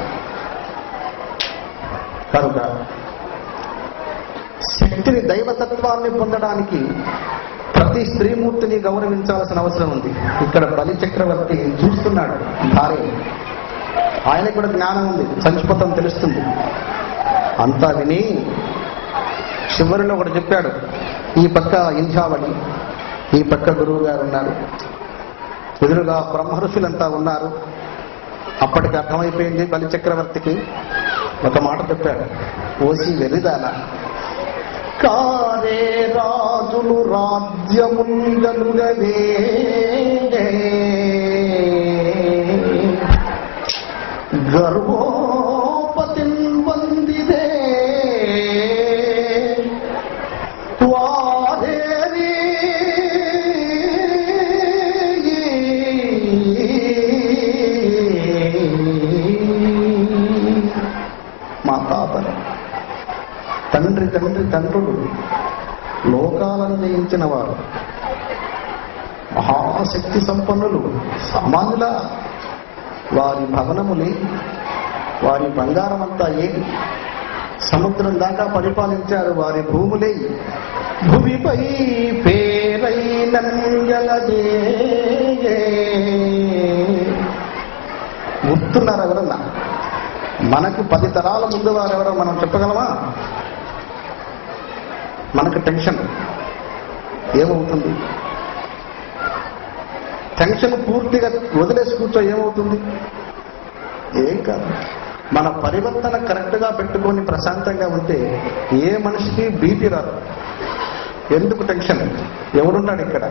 కనుక శక్తిని, దైవతత్వాన్ని పొందడానికి ప్రతి స్త్రీమూర్తిని గౌరవించాల్సిన అవసరం ఉంది. ఇక్కడ బలి చక్రవర్తి చూస్తున్నాడు భార్య. ఆయనకు కూడా జ్ఞానం ఉంది, చచ్చిపోతాం తెలుస్తుంది. అంతా విని చివరిలో ఒకటి చెప్పాడు. ఈ పక్క ఇంధ్యావళి, ఈ పక్క గురువు గారు ఉన్నారు, ఎదురుగా బ్రహ్మఋషులంతా ఉన్నారు. అప్పటికి అర్థమైపోయింది బలి చక్రవర్తికి. ఒక మాట చెప్పాడు, ఓసి వెరిదానా, కారే రాజులు రాజ్యముంగలుగవే, గర్వోపతిన్ వందిదే వారేరి మా తాతలు, తండ్రులు లోకాలను జయించిన వారు, మహాశక్తి సంపన్నులు, సామాన్యుల వారి భవనములే, వారి బంగారం అంతా ఏది, సముద్రం దాకా పరిపాలించారు. వారి భూములే భూమిపై పేరైనంజలజే. గుర్తున్నారా ఎవరన్నా? మనకు 10 తరాల ముందు వారెవరో మనం చెప్పగలమా? మనకు టెన్షన్ ఏమవుతుంది? టెన్షన్ పూర్తిగా వదిలేసి కూర్చో ఏమవుతుంది? ఏం కాదు. మన పరివర్తన కరెక్ట్గా పెట్టుకొని ప్రశాంతంగా ఉంటే ఏ మనిషికి బీపీ రాదు. ఎందుకు టెన్షన్? ఎవడున్నాడు ఇక్కడ?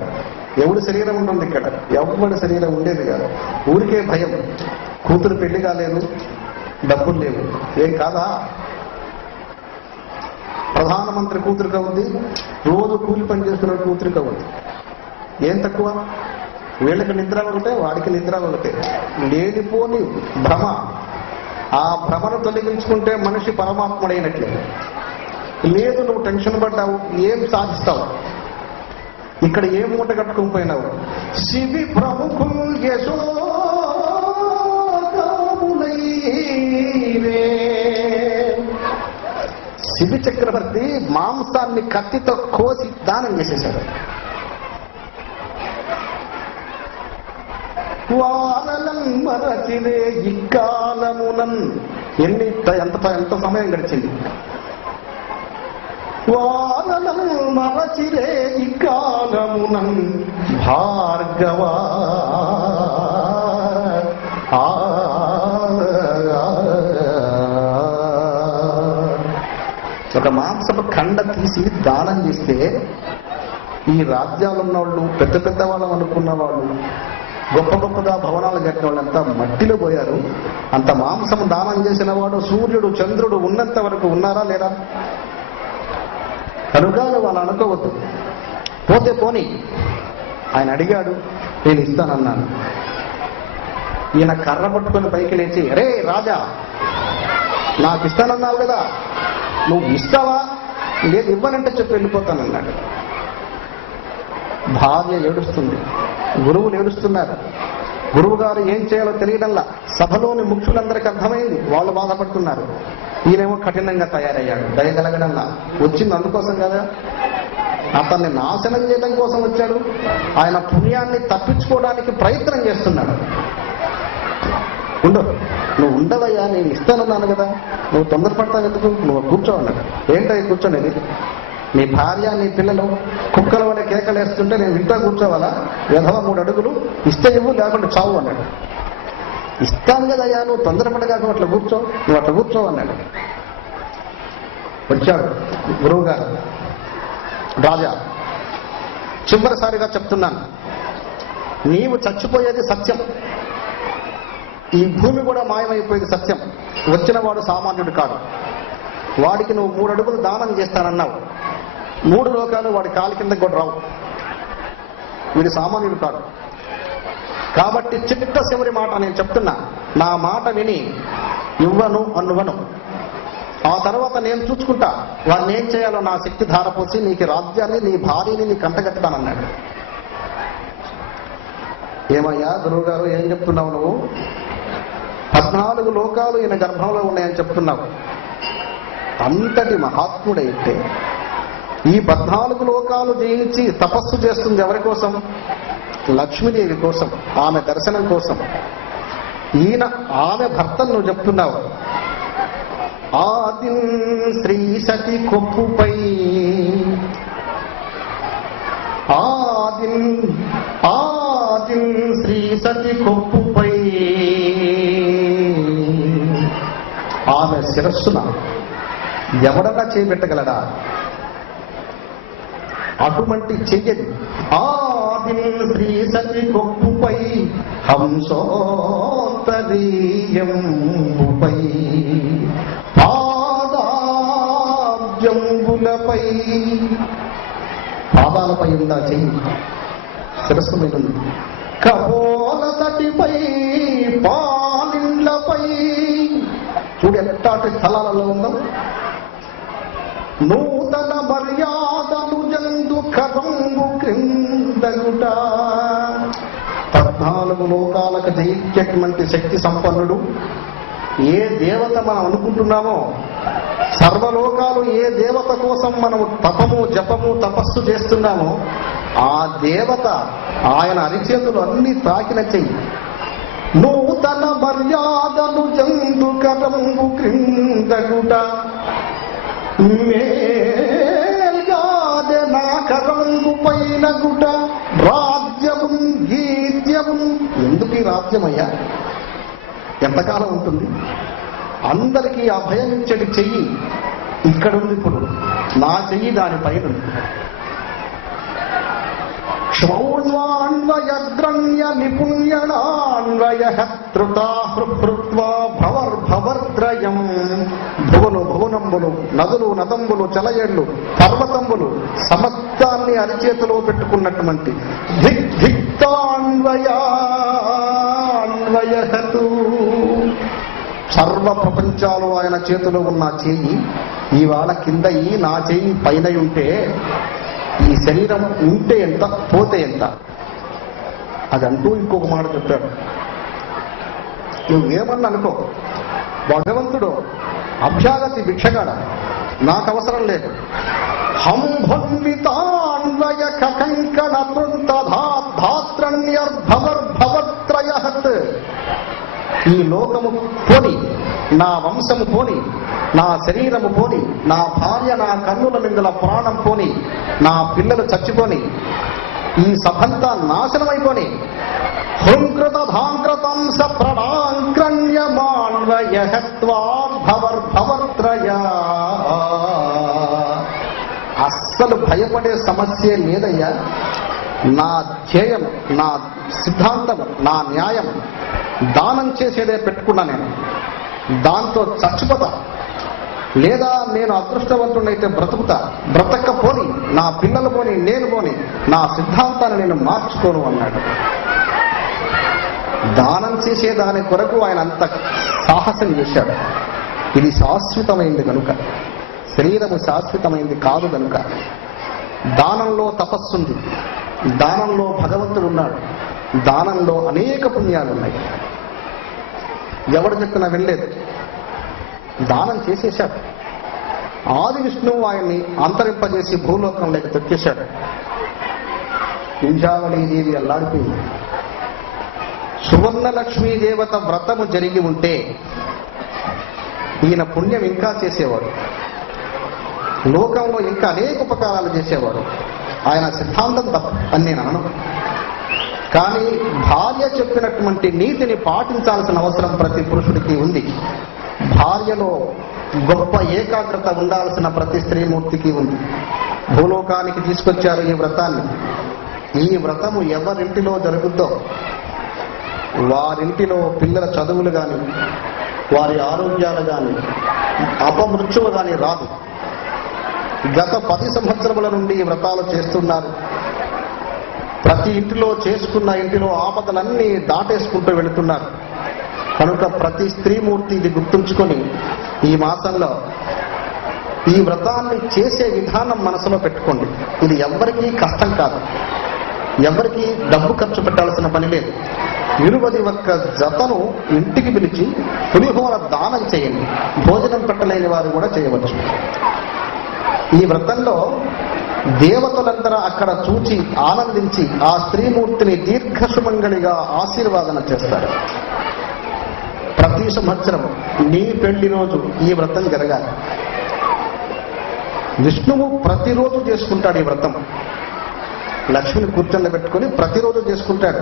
ఎవడు శరీరం ఉంటుంది ఇక్కడ? ఎవరి శరీరం ఉండేది కాదు. ఊరికే భయం. కూతురు పెళ్లి కాలేదు, డబ్బులు లేవు, ఏం కాదా? ప్రధానమంత్రి కూతురుగా ఉంది, రోజు కూలి పని చేస్తున్న కూతురుగా ఉంది, ఏం తక్కువ? వీళ్ళకి నిద్ర ఒకటే, వాడికి నిద్ర ఒకటే. లేనిపోని భ్రమ. ఆ భ్రమను తొలగించుకుంటే మనిషి పరమాత్ముడైనట్లే. లేదు, నువ్వు టెన్షన్ పడ్డావు, ఏం సాధిస్తావు? ఇక్కడ ఏం మూట కట్టుకుని పోయినావు? శివి ప్రముఖులు శిబి చక్రవర్తి మాంసాన్ని కత్తితో కోసి దానం చేసేశాడు. వారలం మరచిరే ఇక్కాలమునన్ ఎంత సమయం గడిచింది? వారలం మరచిరే ఇక్కాలమునన్ భార్గవా ఒక మాంసపు ఖండ తీసి దానం చేస్తే ఈ రాజ్యాలు ఉన్నవాళ్ళు, పెద్ద పెద్ద వాళ్ళం అనుకున్న వాళ్ళు, గొప్ప గొప్పగా భవనాలు కట్టిన వాళ్ళంతా మట్టిలో పోయారు. అంత మాంసం దానం చేసిన వాడు సూర్యుడు చంద్రుడు ఉన్నంత వరకు ఉన్నారా లేరా? కనుక వాళ్ళు అనుకోవద్దు. పోతే పోని. ఆయన అడిగాడు, నేను ఇస్తానన్నాను. ఈయన కర్ర పట్టుకొని పైకి లేచి, అరే రాజా, నాకు ఇస్తానన్నావు కదా, నువ్వు ఇస్తావా? లేదు, ఇవ్వనంటే చెప్పి వెళ్ళిపోతానన్నాడు. భార్య ఏడుస్తుంది, గురువులు ఏడుస్తున్నారు. గురువు గారు ఏం చేయాలో తెలియడంలా. సభలోని ముఖ్యులందరికీ అర్థమైంది, వాళ్ళు బాధపడుతున్నారు. ఈయనేమో కఠినంగా తయారయ్యాడు. దయగలగడంలా. వచ్చింది అందుకోసం కదా, అతన్ని నాశనం చేయడం కోసం వచ్చాడు. ఆయన పుణ్యాన్ని తప్పించుకోవడానికి ప్రయత్నం చేస్తున్నాడు. నువ్వు ఉండవయ్యా, నేను ఇస్తానన్నాను కదా, నువ్వు తొందరపడతావు ఎందుకు? నువ్వు కూర్చో అన్నాడు. ఏంటో కూర్చోనేది? నీ భార్య నీ పిల్లలు కుక్కల వల్ల కేకలేస్తుంటే నేను ఇంట్లో కూర్చోవాలా? విధవ 3 అడుగులు ఇస్తే ఇవ్వు, లేకుండా చావు అన్నాడు. ఇస్తాను కదయ్యా, నువ్వు తొందరపడగా నువ్వు అట్లా కూర్చో అన్నాడు. వచ్చాడు గురువు గారు. రాజా, చివరిసారిగా చెప్తున్నాను, నీవు చచ్చిపోయేది సత్యం, ఈ భూమి కూడా మాయమైపోయేది సత్యం. వచ్చిన వాడు సామాన్యుడు కాదు. వాడికి నువ్వు 3 అడుగులు దానం చేస్తానన్నావు. 3 లోకాలు వాడి కాలి కింద కూడా రావు. వీడు సామాన్యుడు కాదు. కాబట్టి చిట్ట చివరి మాట నేను చెప్తున్నా, నా మాట విని ఇవ్వను అన్నువను. ఆ తర్వాత నేను చూసుకుంటా, వాడిని ఏం చేయాలో నా శక్తి ధారపోసి నీకు రాజ్యాన్ని, నీ భార్యని నీ కంటగట్టుతానన్నాడు. ఏమయ్యా గురువు గారు, ఏం చెప్తున్నావు నువ్వు? 14 లోకాలు ఈయన గర్భంలో ఉన్నాయని చెప్తున్నావు. అంతటి మహాత్ముడైతే ఈ 14 లోకాలు జయించి తపస్సు చేస్తుంది ఎవరి కోసం? లక్ష్మీదేవి కోసం, ఆమె దర్శనం కోసం. ఈయన ఆమె భర్తను నువ్వు చెప్తున్నావు. ఆది శ్రీ సతి కొప్పుపై ఆది శ్రీ సతి కొప్పుపై ఆమె శిరస్సున ఎవడన్నా చేయబెట్టగలడా? అటువంటి చెయ్యది. ఆది శ్రీ సతి కొప్పుపై హంసోత్తరీయంపై పాదాబ్జంబులపై, పాదాలపై ఉందా చెయ్యి, శిరస్సు మీద ఉంది. కపోల తటిపై పాలిండ్లపై, చూడు ఎట్లాంటి స్థలాలలో ఉందో. నూతన మర్యాదలు జంతు కదంబు క్రిందగుట. 14 లోకాలకు జయించేటువంటి శక్తి సంపన్నుడు. ఏ దేవత మనం అనుకుంటున్నామో, సర్వలోకాలు ఏ దేవత కోసం మనం తపము జపము తపస్సు చేస్తున్నామో, ఆ దేవత ఆయన అరిచేతులు అన్ని తాకిన చెయ్యి. నూతన మర్యాదలు జంతు కదంబు క్రిందగుట, మేల్గాదె నా కదంబు పైన గుట. రాజ్యము గీత్యము. ఎందుకు ఈ రాజ్యమయ్యా? ఎంతకాలం ఉంటుంది? అందరికీ అభయమిచ్చడి చెయ్యి ఇక్కడుంది. ఇప్పుడు నా చెయ్యి దానిపైన. క్షౌర్వాన్వయగ్రణ్య నిపుణ్యణాన్వయ త్రుతా హృత్వా భవర్భవర్త్రయం. భువను భువనంబులు, నదులు నదంబులు, చలయేళ్లు, పర్వతంబులు సమస్తాన్ని అరిచేతిలో పెట్టుకున్నటువంటి దిగ్ధిక్తాన్వయాన్వయహతు. సర్వ ప్రపంచాలు ఆయన చేతిలో ఉన్న చేయి ఇవాళ కింద నా చేయి పైన ఉంటే ఈ శరీరం ఉంటే ఎంత, పోతే ఎంత. అదంటూ ఇంకొక మాట చెప్పాడు. నువ్వేమన్నా అనుకో, భగవంతుడు అభ్యాగతి భిక్షగాడ, నాకు అవసరం లేదు. హంభన్వితాన్వయ కంకణ పృంతధాత్రణ్యర్భవర్భవత్రయహత్. ఈ లోకము పోని, నా వంశము పోని, నా శరీరము పోని, నా భార్య నా కన్నుల మిందుల ప్రాణం పోని, నా పిల్లలు చచ్చిపోని, ఈ సభంతా నాశనమైపోని, హృంకృతాంకృతంస ప్రణాంక్రణ్యమాన్వయహత్వార్భవర్భవర్త్రయా. అస్సలు భయపడే సమస్య లేదయ్యా. నా ధ్యేయం, నా సిద్ధాంతం, నా న్యాయం దానం చేసేదే పెట్టుకున్నా. నేను దాంతో చచ్చిపోతా, లేదా నేను అదృష్టవంతుడైతే బ్రతుకుతా. బ్రతకపోని, నా పిల్లలు పోని, నేను పోని, నా సిద్ధాంతాన్ని నేను మార్చుకోను అన్నాడు. దానం చేసే దాని కొరకు ఆయన అంత సాహసం చేశాడు. ఇది శాశ్వతమైంది కనుక, శరీరము శాశ్వతమైంది కాదు కనుక. దానంలో తపస్సుంది, దానంలో భగవంతుడు ఉన్నాడు, దానంలో అనేక పుణ్యాలున్నాయి. ఎవడు చెప్పినా వెళ్ళలేదు, దానం చేసేశాడు. ఆది విష్ణువు ఆయన్ని అంతరింపజేసి భూలోకంలోకి తెచ్చేశాడు. కుంజావళీదేవి అల్లాడిపోయింది. సువర్ణలక్ష్మీ దేవత వ్రతము జరిగి ఉంటే ఈయన పుణ్యం ఇంకా చేసేవాడు, లోకంలో ఇంకా అనేక ఉపకారాలు చేసేవాడు. ఆయన సిద్ధాంతం తప్ప అని నేను అనను. కానీ భార్య చెప్పినటువంటి నీతిని పాటించాల్సిన అవసరం ప్రతి పురుషుడికి ఉంది. భార్యలో గొప్ప ఏకాగ్రత ఉండాల్సిన ప్రతి స్త్రీమూర్తికి ఉంది. భూలోకానికి తీసుకొచ్చారు ఈ వ్రతాన్ని. ఈ వ్రతము ఎవరింటిలో జరుగుద్దో వారింటిలో పిల్లల చదువులు కానీ, వారి ఆరోగ్యాలు కానీ, అపమృత్యువు కానీ రాదు. గత 10 సంవత్సరముల నుండి ఈ వ్రతాలు చేస్తున్నారు. ప్రతి ఇంటిలో చేసుకున్న ఇంటిలో ఆపదలన్నీ దాటేసుకుంటూ వెళుతున్నారు. కనుక ప్రతి స్త్రీమూర్తి ఇది గుర్తుంచుకొని ఈ మాసంలో ఈ వ్రతాన్ని చేసే విధానం మనసులో పెట్టుకోండి. ఇది ఎవ్వరికీ కష్టం కాదు, ఎవరికి డబ్బు ఖర్చు పెట్టాల్సిన పని లేదు. 21 జతను ఇంటికి పిలిచి పులిహోర దానం చేయండి. భోజనం పెట్టలేని వారు కూడా చేయవచ్చు. ఈ వ్రతంలో దేవతలందరూ అక్కడ చూచి ఆనందించి ఆ స్త్రీమూర్తిని దీర్ఘసుమంగళిగా ఆశీర్వాదన చేస్తారు. ప్రతి సంవత్సరం నీ పెళ్లి రోజు ఈ వ్రతం జరగాలి. విష్ణువు ప్రతిరోజు చేసుకుంటాడు ఈ వ్రతం. లక్ష్మిని కూర్చొని పెట్టుకుని ప్రతిరోజు చేసుకుంటాడు.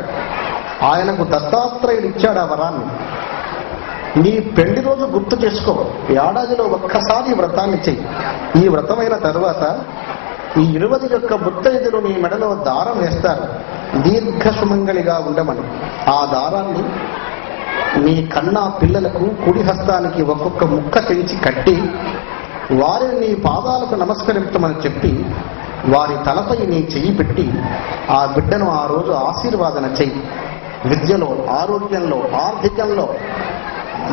ఆయనకు దత్తాత్రేయుడు ఇచ్చాడు ఆ వరాన్ని. నీ పెళ్లి రోజు గుర్తు చేసుకో, ఏడాదిలో ఒక్కసారి ఈ వ్రతాన్ని చెయ్యి. ఈ వ్రతమైన తరువాత ఈ 21 ముత్తైదులు నీ మెడలో దారం వేస్తారు, దీర్ఘ సుమంగళిగా ఉండమని. ఆ దారాన్ని నీ కన్నా పిల్లలకు కుడి హస్తానికి ఒక్కొక్క ముక్క తెంచి కట్టి వారిని నీ పాదాలకు నమస్కరించమని చెప్పి వారి తలపై నీ చెయ్యి పెట్టి ఆ బిడ్డను ఆ రోజు ఆశీర్వాదన చెయ్యి. విద్యలో, ఆరోగ్యంలో, ఆర్థికంలో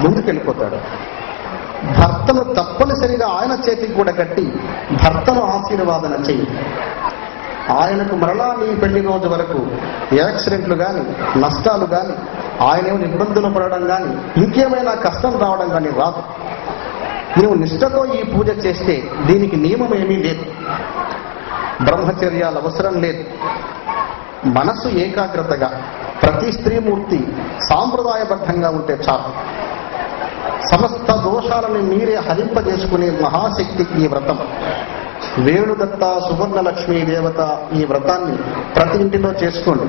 ముందుకెళ్ళిపోతాడు. భర్తను తప్పనిసరిగా ఆయన చేతికి కూడా కట్టి భర్తను ఆశీర్వాదన చెయ్యి. ఆయనకు మరలా నీ పెళ్లి రోజు వరకు యాక్సిడెంట్లు కానీ, నష్టాలు కానీ, ఆయన ఇబ్బందులు పడడం కానీ, ఇంకేమైనా కష్టం రావడం కానీ రాదు. నువ్వు నిష్ఠతో ఈ పూజ చేస్తే దీనికి నియమం ఏమీ లేదు, బ్రహ్మచర్యాలు అవసరం లేదు. మనస్సు ఏకాగ్రతగా ప్రతి స్త్రీమూర్తి సాంప్రదాయబద్ధంగా ఉంటే చాలు. సమస్త దోషాలను మీరే హరింపజేసుకునే మహాశక్తికి ఈ వ్రతం. వేణుదత్త సువర్ణలక్ష్మీ దేవత ఈ వ్రతాన్ని ప్రతి ఇంటిలో చేసుకోండి.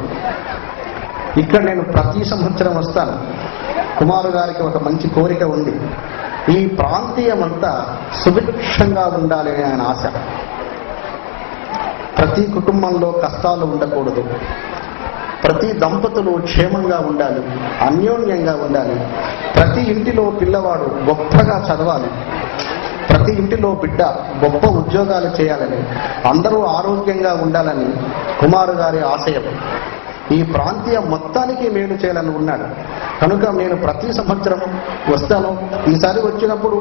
ఇక్కడ నేను ప్రతి సంవత్సరం వస్తాను. కుమారు గారికి ఒక మంచి కోరిక ఉంది. ఈ ప్రాంతీయం అంతా సుభిక్షంగా ఉండాలని ఆయన ఆశ. ప్రతి కుటుంబంలో కష్టాలు ఉండకూడదు. ప్రతి దంపతులు క్షేమంగా ఉండాలి, అన్యోన్యంగా ఉండాలి. ప్రతి ఇంటిలో పిల్లవాడు గొప్పగా చదవాలి, ప్రతి ఇంటిలో బిడ్డ గొప్ప ఉద్యోగాలు చేయాలని, అందరూ ఆరోగ్యంగా ఉండాలని కుమారు గారి ఆశయం. ఈ ప్రాంతీయం మొత్తానికి మేలు చేయాలని ఉన్నాడు. కనుక నేను ప్రతి సంవత్సరం వస్తాను. ఈసారి వచ్చినప్పుడు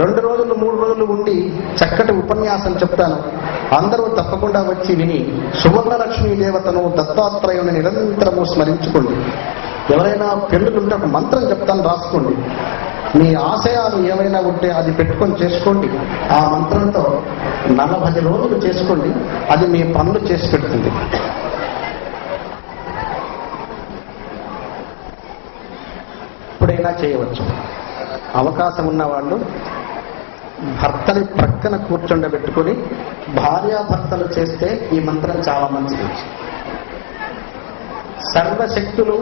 2 రోజులు 3 రోజులు ఉండి చక్కటి ఉపన్యాసం చెప్తాను. అందరూ తప్పకుండా వచ్చి విని సువర్ణలక్ష్మీ దేవతను దత్తాత్రేయుని నిరంతరము స్మరించుకోండి. ఎవరైనా పెళ్ళులుంటే ఒక మంత్రం చెప్తాను, రాసుకోండి. మీ ఆశయాలు ఏవైనా ఉంటే అది పెట్టుకొని చేసుకోండి. ఆ మంత్రంతో 40 రోజులు చేసుకోండి, అది మీ పనులు చేసి పెడుతుంది. ఎప్పుడైనా చేయవచ్చు. అవకాశం ఉన్నవాళ్ళు భర్తని ప్రక్కన కూర్చుండబెట్టుకొని భార్యాభర్తలు చేస్తే ఈ మంత్రం చాలా మంచిది. సర్వశక్తులు,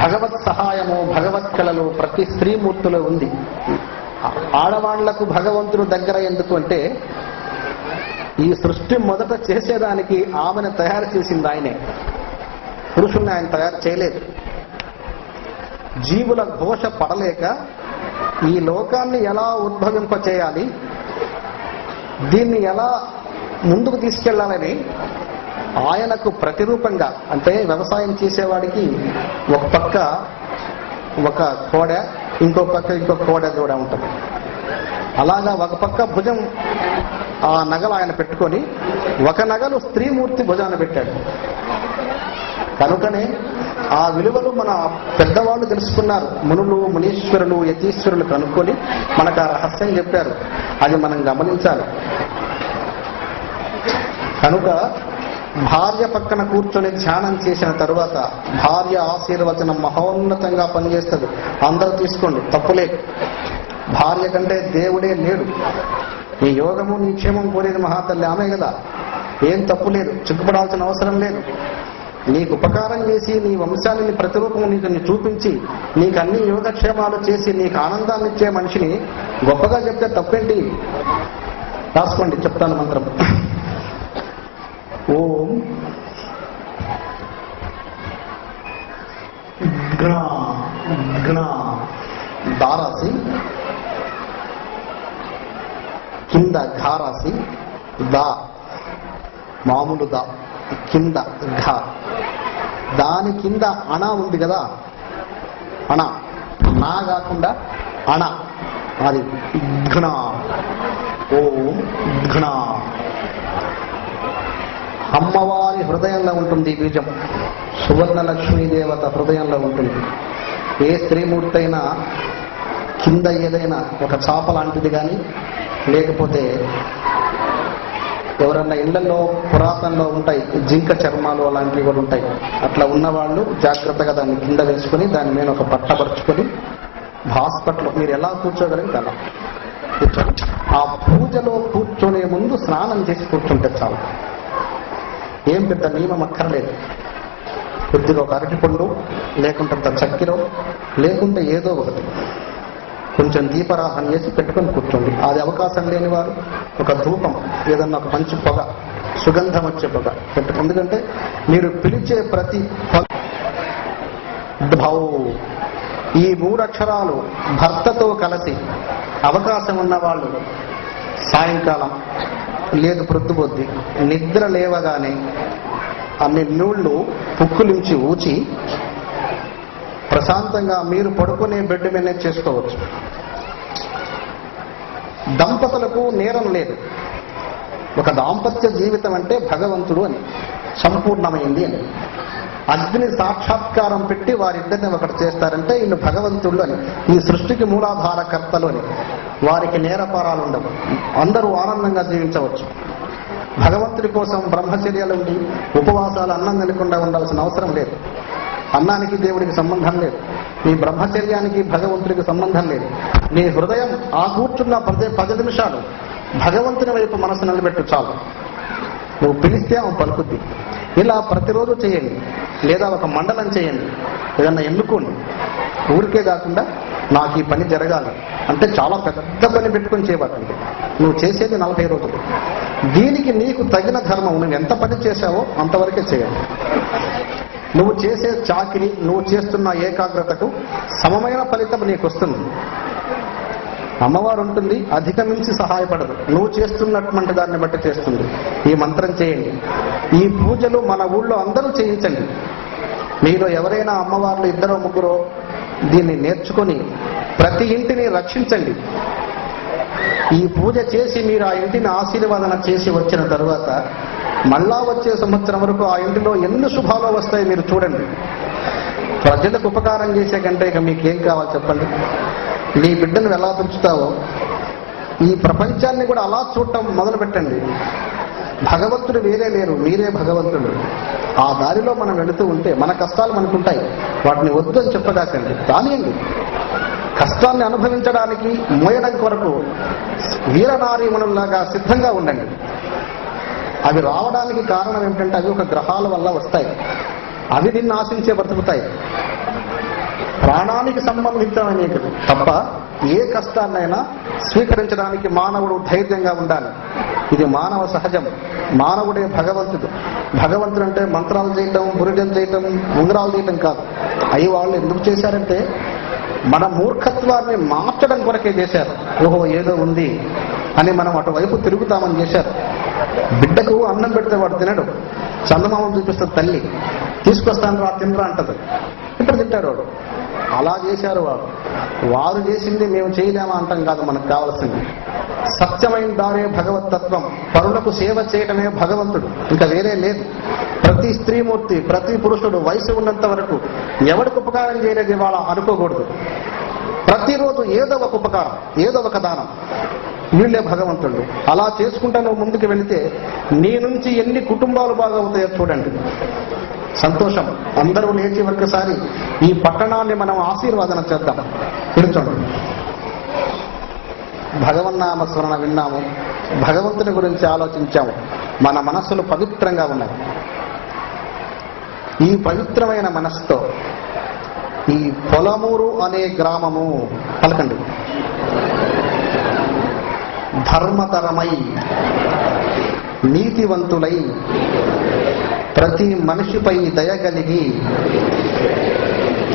భగవత్ సహాయము, భగవత్ కళలు ప్రతి స్త్రీమూర్తిలో ఉంది. ఆడవాళ్లకు భగవంతుడు దగ్గర ఎందుకు అంటే, ఈ సృష్టి మొదట చేసేదానికి ఆమెను తయారు చేసింది ఆయనే, పురుషుల్ని ఆయన తయారు చేయలేదు. జీవుల ఘోష పడలేక ఈ లోకాన్ని ఎలా ఉద్భవింపచేయాలి, దీన్ని ఎలా ముందుకు తీసుకెళ్లాలని ఆయనకు ప్రతిరూపంగా, అంటే వ్యవసాయం చేసేవాడికి ఒక పక్క ఒక కోడె, ఇంకో పక్క ఇంకో కోడె కూడా ఉంటుంది. అలాగా ఒక పక్క భుజం ఆ నగలు ఆయన పెట్టుకొని ఒక నగలు స్త్రీమూర్తి భుజాన పెట్టాడు. కనుకనే ఆ విలువలు మన పెద్దవాళ్ళు తెలుసుకున్నారు. మునులు, మునీశ్వరులు, యతీశ్వరులు కనుక్కొని మనకు ఆ రహస్యం చెప్పారు. అది మనం గమనించాలి. కనుక భార్య పక్కన కూర్చొని ధ్యానం చేసిన తరువాత భార్య ఆశీర్వచనం మహోన్నతంగా పనిచేస్తుంది. అందరూ తీసుకోండి, తప్పులేదు. భార్య కంటే దేవుడే లేడు. నీ యోగము, నీ క్షేమం కోరేది మహాతల్లి ఆమె కదా. ఏం తప్పు లేదు, చిక్కుపడాల్సిన అవసరం లేదు. నీకు ఉపకారం చేసి నీ వంశాన్ని ప్రతిరూపం నీకు చూపించి నీకు అన్ని యోగక్షేమాలు చేసి నీకు ఆనందాన్ని ఇచ్చే మనిషిని గొప్పగా చెప్తే తప్పేంటి? రాసుకోండి, చెప్తాను మంత్రం. ఓం దారాసి, కింద ఘారాసి, దా మామూలు దా, కింద ఘ, దాని కింద అణ ఉంది కదా, అణ, నా కాకుండా అణ, అది ఘ్న. ఓం ఘ్న. అమ్మవారి హృదయంలో ఉంటుంది ఈ బీజం. సువర్ణలక్ష్మీ దేవత హృదయంలో ఉంటుంది. ఏ స్త్రీమూర్తి అయినా కింద ఏదైనా ఒక చాప లాంటిది కానీ, లేకపోతే ఎవరన్నా ఇళ్లలో పురాతనలో ఉంటాయి జింక చర్మాలు అలాంటివి కూడా ఉంటాయి. అట్లా ఉన్నవాళ్ళు జాగ్రత్తగా దాన్ని కింద వేసుకొని దాని మీద ఒక పట్టపరుచుకొని హాస్పిటల్ మీరు ఎలా కూర్చోగలిగితే అలా కూర్చోండి. ఆ పూజలో కూర్చొనే ముందు స్నానం చేసి కూర్చుంటే చాలు. ఏం పెద్ద నియమం అక్కర్లేదు. కొద్దిగా ఒక అరటిపండు, లేకుంటే చక్కెర, లేకుంటే ఏదో ఒకటి కొంచెం దీపారాధన చేసి పెట్టుకొని కూర్చోండి. అది అవకాశం లేని వారు ఒక ధూపం, ఏదన్నా ఒక మంచి పొగ, సుగంధం వచ్చే పొగ పెట్టు. ఎందుకంటే మీరు పిలిచే ప్రతి భౌ, ఈ 3 అక్షరాలు భర్తతో కలిసి అవకాశం ఉన్నవాళ్ళు సాయంకాలం లేదు ప్రొద్దుబొద్ది నిద్ర లేవగానే అన్ని నీళ్లు పుక్కులించి ఊచి ప్రశాంతంగా మీరు పడుకునే బెడ్ మేనేజ్ చేసుకోవచ్చు. దంపతులకు నేరం లేదు. ఒక దాంపత్య జీవితం అంటే భగవంతుడు అని, సంపూర్ణమైంది అని. అగ్ని సాక్షాత్కారం పెట్టి వారిద్దరిని ఒకటి చేస్తారంటే వీళ్ళు భగవంతుడు అని, ఈ సృష్టికి మూలాధారకర్తలు అని. వారికి నేరపారాలు ఉండవు, అందరూ ఆనందంగా జీవించవచ్చు. భగవంతుడి కోసం బ్రహ్మచర్యాలు ఉండి ఉపవాసాలు అన్నం తినకుండా ఉండాల్సిన అవసరం లేదు. అన్నానికి దేవుడికి సంబంధం లేదు. నీ బ్రహ్మచర్యానికి భగవంతుడికి సంబంధం లేదు. నీ హృదయం ఆ కూర్చున్న 10 నిమిషాలు భగవంతుని వైపు మనసు నిలబెట్టు చాలు. నువ్వు పిలిస్తే ఆమె పలుకుద్ది. ఇలా ప్రతిరోజు చేయండి, లేదా ఒక మండలం చేయండి, ఏదన్నా ఎన్నుకోండి. ఊరికే కాకుండా నాకు ఈ పని జరగాలి అంటే చాలా పెద్ద పని పెట్టుకొని చేయబట్టండి. నువ్వు చేసేది 40 రోజులు. దీనికి నీకు తగిన ధర్మం, నువ్వు ఎంత పని చేశావో అంతవరకే చేయాలి. నువ్వు చేసే చాకిరి, నువ్వు చేస్తున్న ఏకాగ్రతకు సమమైన ఫలితం నీకు వస్తుంది. అమ్మవారు ఉంటుంది, అధిగమించి సహాయపడదు. నువ్వు చేస్తున్నటువంటి దాన్ని బట్టి చేస్తుంది. ఈ మంత్రం చేయండి. ఈ పూజలు మన ఊళ్ళో అందరూ చేయించండి. మీలో ఎవరైనా అమ్మవార్లు 2 3 దీన్ని నేర్చుకొని ప్రతి ఇంటిని రక్షించండి. ఈ పూజ చేసి మీరు ఆ ఇంటిని ఆశీర్వాదన చేసి వచ్చిన తరువాత మళ్ళా వచ్చే సంవత్సరం వరకు ఆ ఇంటిలో ఎన్ని శుభాలు వస్తాయి మీరు చూడండి. ప్రజలకు ఉపకారం చేసే కంటే ఇక మీకేం కావాలి చెప్పండి? నీ బిడ్డను ఎలా పెంచుతావో ఈ ప్రపంచాన్ని కూడా అలా చూడటం మొదలు పెట్టండి. భగవంతుడు వేరే లేరు, మీరే భగవంతుడు. ఆ దారిలో మనం వెళుతూ ఉంటే మన కష్టాలు మనకుంటాయి, వాటిని వద్దు అని చెప్పగాకండి, కానియండి. కష్టాన్ని అనుభవించడానికి మోయడం కొరకు వీరనారీమణుల్లాగా సిద్ధంగా ఉండండి. అవి రావడానికి కారణం ఏమిటంటే అవి ఒక గ్రహాల వల్ల వస్తాయి. అవి నిన్ను ఆశించే బ్రతుకుతాయి. ప్రాణానికి సంబంధించినవి తప్ప ఏ కష్టాన్నైనా స్వీకరించడానికి మానవుడు ధైర్యంగా ఉండాలి. ఇది మానవ సహజం. మానవుడే భగవంతుడు. భగవంతుడు అంటే మంత్రాలు చేయటం, పూజలు చేయటం, ఉంగరాలు చేయటం కాదు. అవి వాళ్ళు ఎందుకు చేశారంటే మన మూర్ఖత్వాన్ని మార్చడం కొరకే చేశారు. ఓహో ఏదో ఉంది అని మనం అటువైపు తిరుగుతామని చేశారు. బిడ్డకు అన్నం పెడితే వాడు తినడు. చందమామను చూపిస్తుంది తల్లి, తీసుకొస్తాను రా తినరా అంటది. ఇప్పుడు తింటాడు వాడు. అలా చేశారు వాడు. వారు చేసింది మేము చేయలేమా అంటాం కాదు. మనకు కావాల్సింది సత్యమైన దారే భగవతత్వం. పరులకు సేవ చేయటమే భగవంతుడు, ఇంకా వేరే లేదు. ప్రతి స్త్రీమూర్తి, ప్రతి పురుషుడు వయసు ఉన్నంత వరకు ఎవరికి ఉపకారం చేయలేదు వాళ్ళ అనుకోకూడదు. ప్రతిరోజు ఏదో ఒక ఉపకారం, ఏదో ఒక దానం. వీళ్ళే భగవంతుడు. అలా చేసుకుంటా నువ్వు ముందుకు వెళితే నీ నుంచి ఎన్ని కుటుంబాలు బాగవుతాయో చూడండి. సంతోషం. అందరూ లేచి ఒక్కసారి ఈ పట్టణాన్ని మనం ఆశీర్వాదన చేద్దాం. కూర్చోండి. భగవన్నామ స్మరణ విన్నాము, భగవంతుని గురించి ఆలోచించాము. మన మనస్సులు పవిత్రంగా ఉన్నాయి. ఈ పవిత్రమైన మనస్సుతో ఈ పొలమూరు అనే గ్రామము పలకండి. ధర్మతరమై, నీతివంతులై, ప్రతి మనిషిపై దయగలిగి,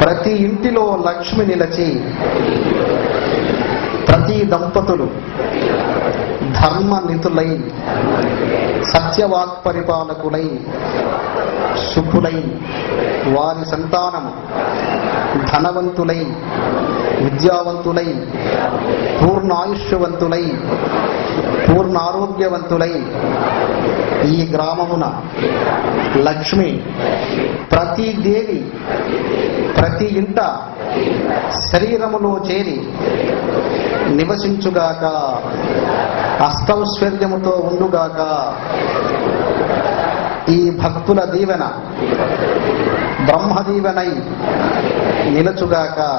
ప్రతి ఇంటిలో లక్ష్మి నిలచి, ప్రతి దంపతులు ధర్మనితులై, సత్యవాక్పరిపాలకులై, శుభులై, వారి సంతానము ధనవంతులై, విద్యావంతులై, పూర్ణాయుష్యవంతులై, పూర్ణారోగ్యవంతులై, ఈ గ్రామమున లక్ష్మి ప్రతి దేవి ప్రతి ఇంట శరీరములో చేరి నివసించుగాక, అష్టౌశ్వర్యముతో ఉండుగాక. ఈ భక్తుల దీవెన బ్రహ్మదీవెనై నిలచుగాక.